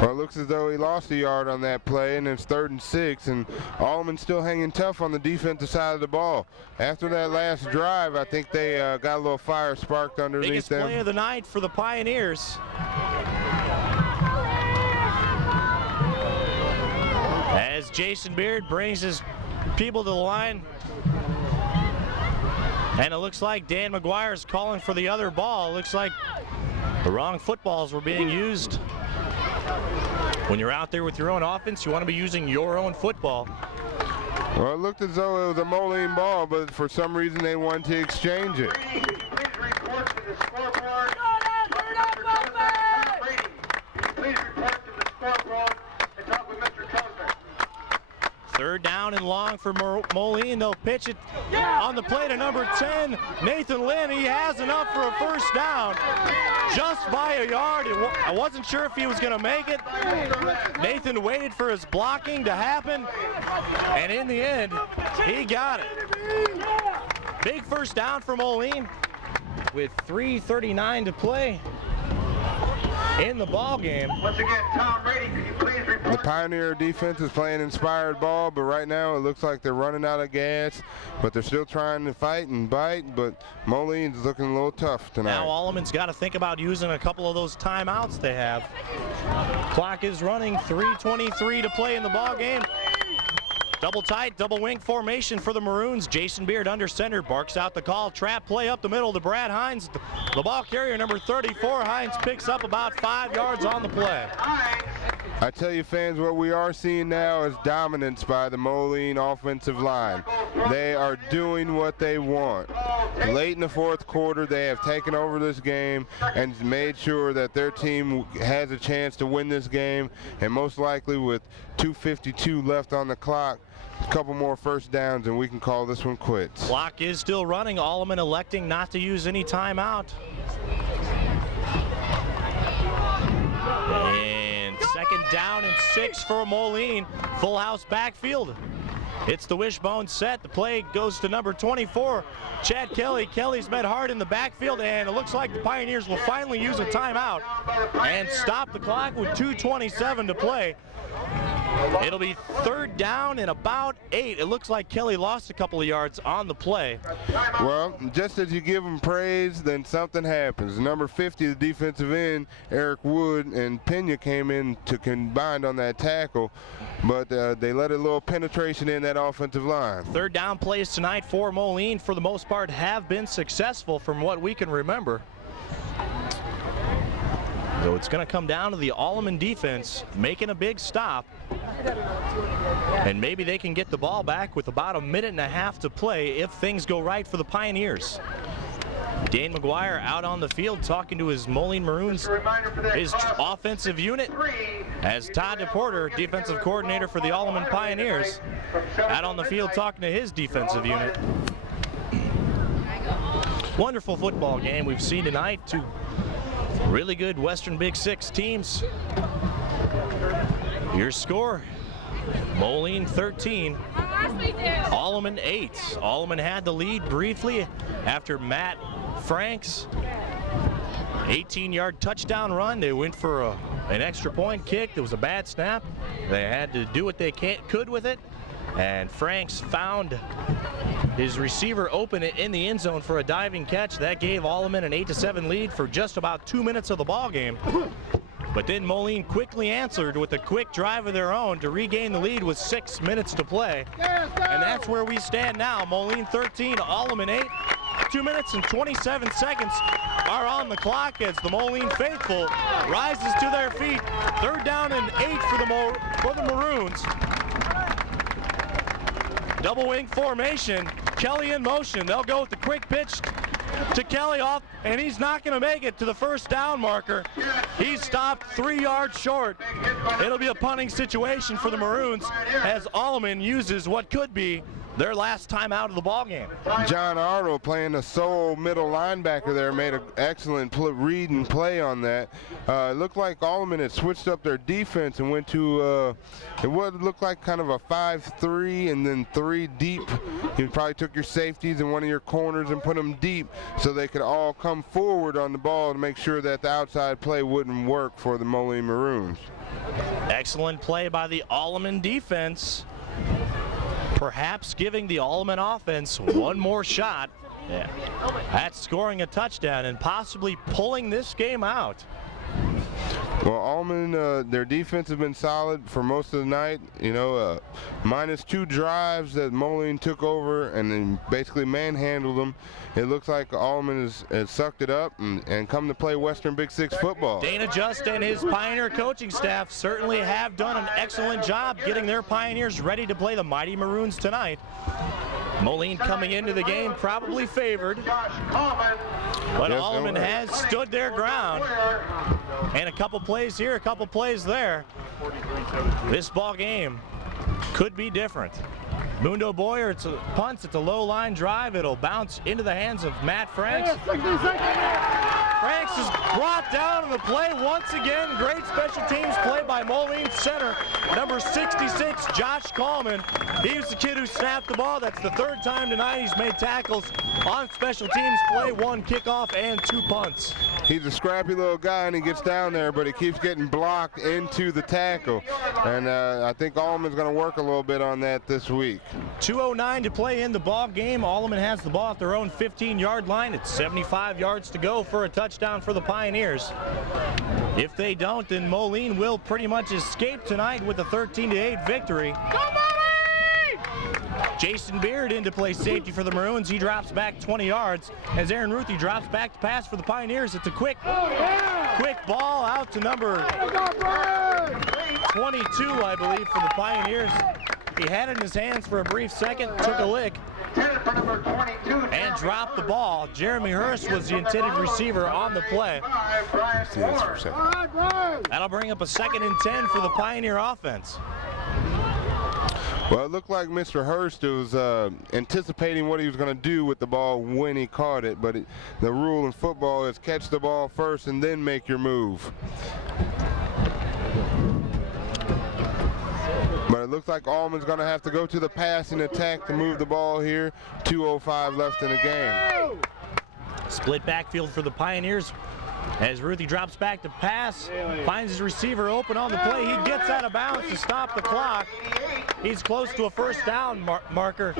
Well, it looks as though he lost a yard on that play, and it's 3rd and 6, and Alleman still hanging tough on the defensive side of the ball. After that last drive, I think they got a little fire sparked underneath Biggest them. Play of the night for the Pioneers. As Jason Beard brings his people to the line. And it looks like Dan McGuire's calling for the other ball. It looks like the wrong footballs were being used. When you're out there with your own offense, you want to be using your own football. Well, it looked as though it was a Moline ball, but for some reason they wanted to exchange it. Please report to the scoreboard. Please report to the scoreboard and talk with Mr. Trosner. 3rd down and long for Moline. They'll pitch it on the play to number 10, Nathan Lynn. He has enough for a 1st down, just by a yard. I wasn't sure if he was going to make it. Nathan waited for his blocking to happen, and in the end, he got it. Big 1st down for Moline with 3:39 to play in the ball game. Once again, Tom Brady, could you please report? The Pioneer defense is playing inspired ball, but right now it looks like they're running out of gas, but they're still trying to fight and bite, but Moline's looking a little tough tonight. Now Alleman's got to think about using a couple of those timeouts they have. Clock is running, 3:23 to play in the ball game. Double tight, double wing formation for the Maroons. Jason Beard under center, barks out the call. Trap play up the middle to Brad Hines. The ball carrier, number 34, Hines picks up about 5 yards on the play. I tell you, fans, what we are seeing now is dominance by the Moline offensive line. They are doing what they want. Late in the 4th quarter, they have taken over this game and made sure that their team has a chance to win this game, and most likely with 2:52 left on the clock, a couple more 1st downs and we can call this one quits. Clock is still running. Alleman electing not to use any timeout. And 2nd down and 6 for Moline. Full house backfield. It's the wishbone set. The play goes to number 24, Chad Kelly. Kelly's met hard in the backfield, and it looks like the Pioneers will finally use a timeout and stop the clock with 2:27 to play. It'll be 3rd down and about 8. It looks like Kelly lost a couple of yards on the play. Well, just as you give them praise, then something happens. Number 50, the defensive end, Eric Wood, and Pena came in to combine on that tackle, but they let a little penetration in that offensive line. 3rd down plays tonight for Moline, for the most part, have been successful from what we can remember. So it's going to come down to the Alleman defense making a big stop. And maybe they can get the ball back with about 1.5 minutes to play if things go right for the Pioneers. Dane McGuire out on the field talking to his Moline Maroons, his offensive unit, as Todd DePorter, defensive coordinator for the Alleman Pioneers, out on the field talking to his defensive unit. Wonderful football game we've seen tonight. Two really good Western Big Six teams. Your score, Moline 13, Alleman 8. Alleman had the lead briefly after Matt Frank's 18-yard touchdown run. They went for an extra point kick. There was a bad snap. They had to do what they could with it. And Franks found his receiver open it in the end zone for a diving catch. That gave Alleman an 8-7 lead for just about 2 minutes of the ball game. But then Moline quickly answered with a quick drive of their own to regain the lead with 6 minutes to play. And that's where we stand now. Moline 13, Alleman 8. 2 minutes and 27 seconds are on the clock as the Moline faithful rises to their feet. 3rd down and 8 for the Maroons. Double wing formation. Kelly in motion. They'll go with the quick pitch to Kelly off, and he's not going to make it to the 1st down marker. He's stopped 3 yards short. It'll be a punting situation for the Maroons as Alleman uses what could be their last time out of the ball game. John Arnold, playing a sole middle linebacker there, made an excellent read and play on that. It looked like Alleman had switched up their defense and went to it would look like kind of a 5-3 and then 3 deep. You probably took your safeties and one of your corners and put them deep so they could all come forward on the ball to make sure that the outside play wouldn't work for the Moline Maroons. Excellent play by the Alleman defense, perhaps giving the Alleman offense one more shot at scoring a touchdown and possibly pulling this game out. Well, Alleman, their defense has been solid for most of the night. You know, minus 2 drives that Moline took over and then basically manhandled them. It looks like Alleman has sucked it up and come to play Western Big Six football. Dana Just and his Pioneer coaching staff certainly have done an excellent job getting their Pioneers ready to play the mighty Maroons tonight. Moline coming into the game probably favored, but Alleman has stood their ground. And a couple plays here, a couple plays there. This ball game could be different. Mundo Boyer, it's a punt, it's a low line drive. It'll bounce into the hands of Matt Franks. Franks is brought down in the play once again. Great special teams play by Moline center, number 66, Josh Coleman. He was the kid who snapped the ball. That's the 3rd time tonight he's made tackles on special teams play, 1 kickoff and 2 punts. He's a scrappy little guy and he gets down there, but he keeps getting blocked into the tackle. And I think Alleman's going to work a little bit on that this week. 2:09 to play in the ball game. Alleman has the ball at their own 15-yard line. It's 75 yards to go for a touchdown for the Pioneers. If they don't, then Moline will pretty much escape tonight with a 13-8 victory. Jason Beard in to play safety for the Maroons. He drops back 20 yards as Aaron Ruthie drops back to pass for the Pioneers. It's a quick ball out to number 22, I believe, for the Pioneers. He had it in his hands for a brief second, took a lick, and dropped the ball. Jeremy Hurst was the intended receiver on the play. That'll bring up a 2nd and 10 for the Pioneer offense. Well, it looked like Mr. Hurst was anticipating what he was going to do with the ball when he caught it, but the rule in football is catch the ball first and then make your move. But it looks like Alleman's going to have to go to the passing attack to move the ball here. 2:05 left in the game. Split backfield for the Pioneers. As Ruthie drops back to pass, finds his receiver open on the play. He gets out of bounds to stop the clock. He's close to a first down marker.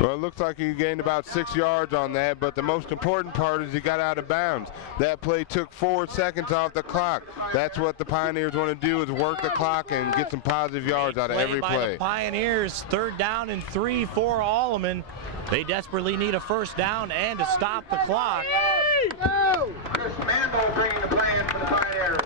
Well, it looks like he gained about 6 yards on that, but the most important part is he got out of bounds. That play took 4 seconds off the clock. That's what the Pioneers want to do, is work the clock and get some positive yards out of every By play. the Pioneers, 3rd down and 3 for Alleman. They desperately need a first down and to stop the clock. Chris Mambo bringing the play in for the Pioneers.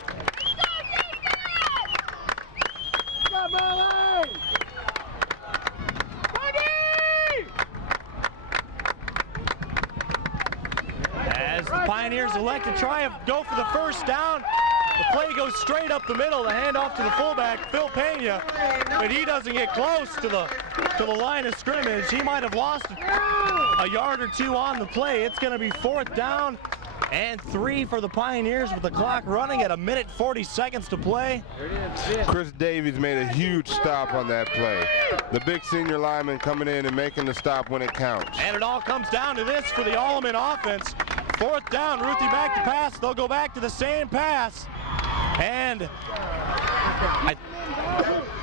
As the Pioneers elect to try and go for the first down, the play goes straight up the middle. The handoff to the fullback, Phil Pena, but he doesn't get close to the line of scrimmage. He might have lost a yard or 2 on the play. It's going to be 4th down and 3 for the Pioneers with the clock running at 1:40 to play. Chris Davies made a huge stop on that play. The big senior lineman coming in and making the stop when it counts. And it all comes down to this for the Alleman offense. 4th down, Ruthie back to pass. They'll go back to the same pass. And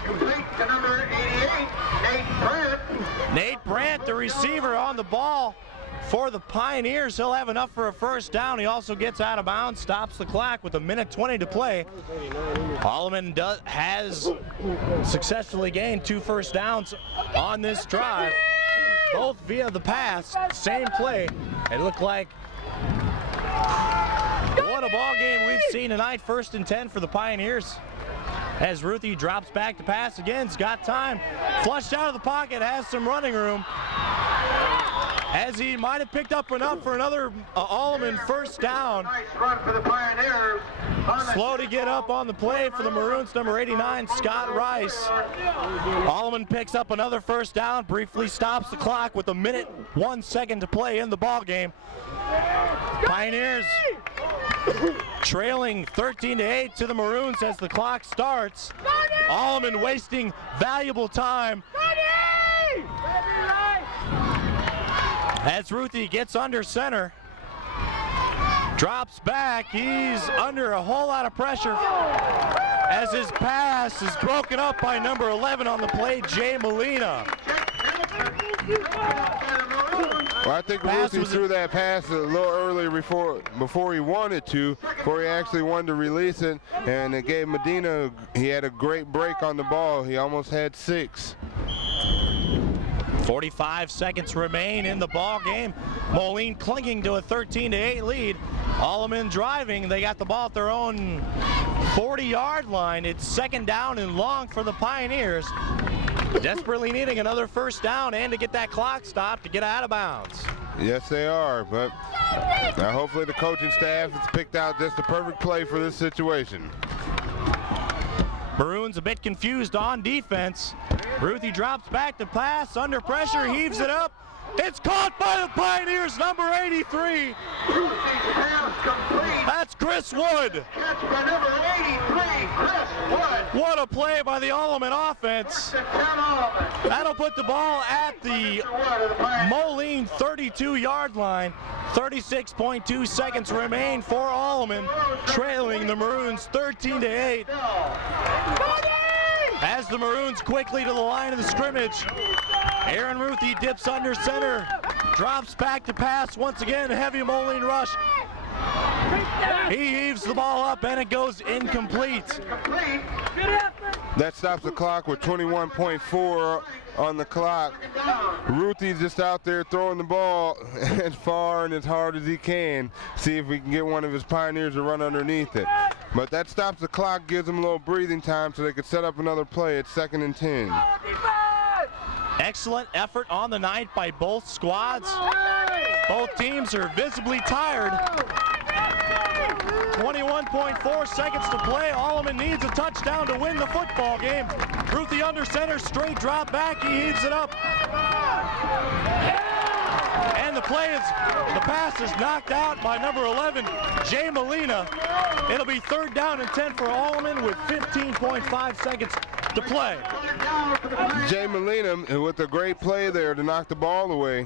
Complete to number 88, Nate Brandt. Nate Brandt, the receiver, on the ball for the Pioneers. He'll have enough for a first down. He also gets out of bounds, stops the clock with 1:20 to play. Alleman has successfully gained 2 first downs on this drive, both via the pass, same play. It looked like what a ball game we've seen tonight. 1st and 10 for the Pioneers. As Ruthie drops back to pass again, he's got time. Flushed out of the pocket, has some running room. As he might have picked up enough for another Alleman first down. Nice run for the Pioneers. Slow to get up on the play for the Maroons, number 89, Scott Rice. Alleman picks up another first down, briefly stops the clock with 1:01 to play in the ball game. Pioneers trailing 13-8 to the Maroons as the clock starts. Alleman wasting valuable time. As Ruthie gets under center, drops back, he's under a whole lot of pressure as his pass is broken up by number 11 on the play, Jay Molina. Well, I think Ruthie threw that pass a little early before he wanted to, before he actually wanted to release it, and it gave Medina, he had a great break on the ball. He almost had 6. 45 seconds remain in the ball game. Moline clinging to a 13-8 lead. Alleman driving. They got the ball at their own 40-yard line. It's 2nd down and long for the Pioneers. Desperately needing another first down and to get that clock stopped to get out of bounds. Yes, they are, but hopefully the coaching staff has picked out just the perfect play for this situation. Maroons a bit confused on defense. Ruthie drops back to pass, under pressure, heaves it up. It's caught by the Pioneers, number 83. That's Chris Wood. Catch by number 83, Chris Wood. What a play by the Alleman offense. That'll put the ball at the Moline 32-yard line. 36.2 seconds remain for Alleman, trailing the Maroons 13-8. As the Maroons quickly to the line of the scrimmage, Aaron Ruthie dips under center, drops back to pass once again, heavy Moline rush. He heaves the ball up and it goes incomplete. That stops the clock with 21.4 on the clock. Ruthie's just out there throwing the ball as far and as hard as he can. See if we can get one of his Pioneers to run underneath it. But that stops the clock, gives them a little breathing time so they could set up another play at 2nd and 10. Excellent effort on the night by both squads. Both teams are visibly tired. 21.4 seconds to play. Alleman needs a touchdown to win the football game. Ruthie under center, straight drop back, he heaves it up. And the pass is knocked out by number 11, Jay Molina. It'll be 3rd down and 10 for Alleman with 15.5 seconds to play. Jay Molina with a great play there to knock the ball away.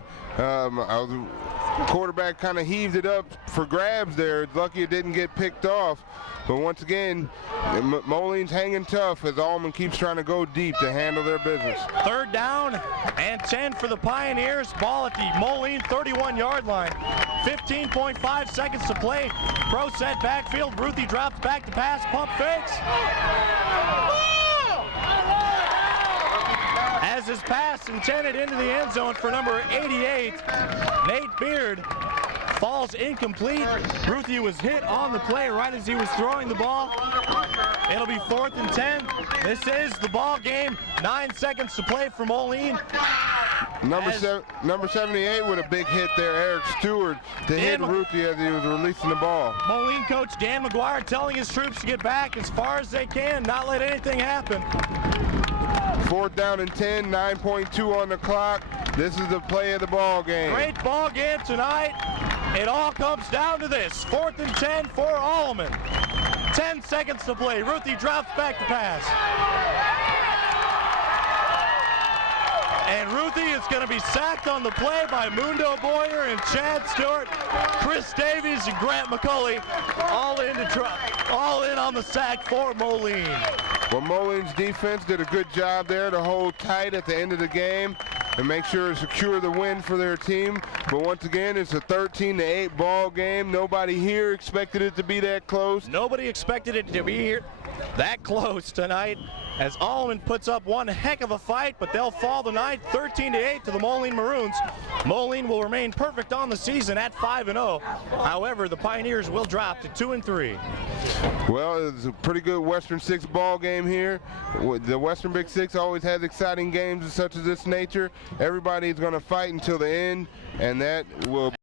quarterback kind of heaved it up for grabs there. Lucky it didn't get picked off. But once again, Moline's hanging tough as Alleman keeps trying to go deep to handle their business. 3rd down and 10 for the Pioneers. Ball at the Moline 31-yard line. 15.5 seconds to play. Pro set backfield. Ruthie drops back to pass. Pump fakes. As his pass intended into the end zone for number 88, Nate Beard, falls incomplete. Ruthie was hit on the play right as he was throwing the ball. It'll be 4th and 10. This is the ball game. 9 seconds to play for Moline. Number 78 with a big hit there, Eric Stewart, to hit Ruthie as he was releasing the ball. Moline coach Dan McGuire telling his troops to get back as far as they can, not let anything happen. 4th down and 10, 9.2 on the clock. This is the play of the ball game. Great ball game tonight. It all comes down to this. 4th and 10 for Alleman. 10 seconds to play. Ruthie drops back to pass. And Ruthie is going to be sacked on the play by Mundo Boyer and Chad Stewart, Chris Davies and Grant McCulley, all in on the sack for Moline. Well, Moline's defense did a good job there to hold tight at the end of the game and make sure to secure the win for their team. But once again, it's a 13-8 ball game. Nobody here expected it to be that close. Nobody expected it to be here that close tonight, as Alleman puts up one heck of a fight, but they'll fall tonight 13-8 to the Moline Maroons. Moline will remain perfect on the season at 5-0. However, the Pioneers will drop to 2-3. Well, it's a pretty good Western Six ball game here. The Western Big Six always has exciting games such as this nature. Everybody's going to fight until the end, and that will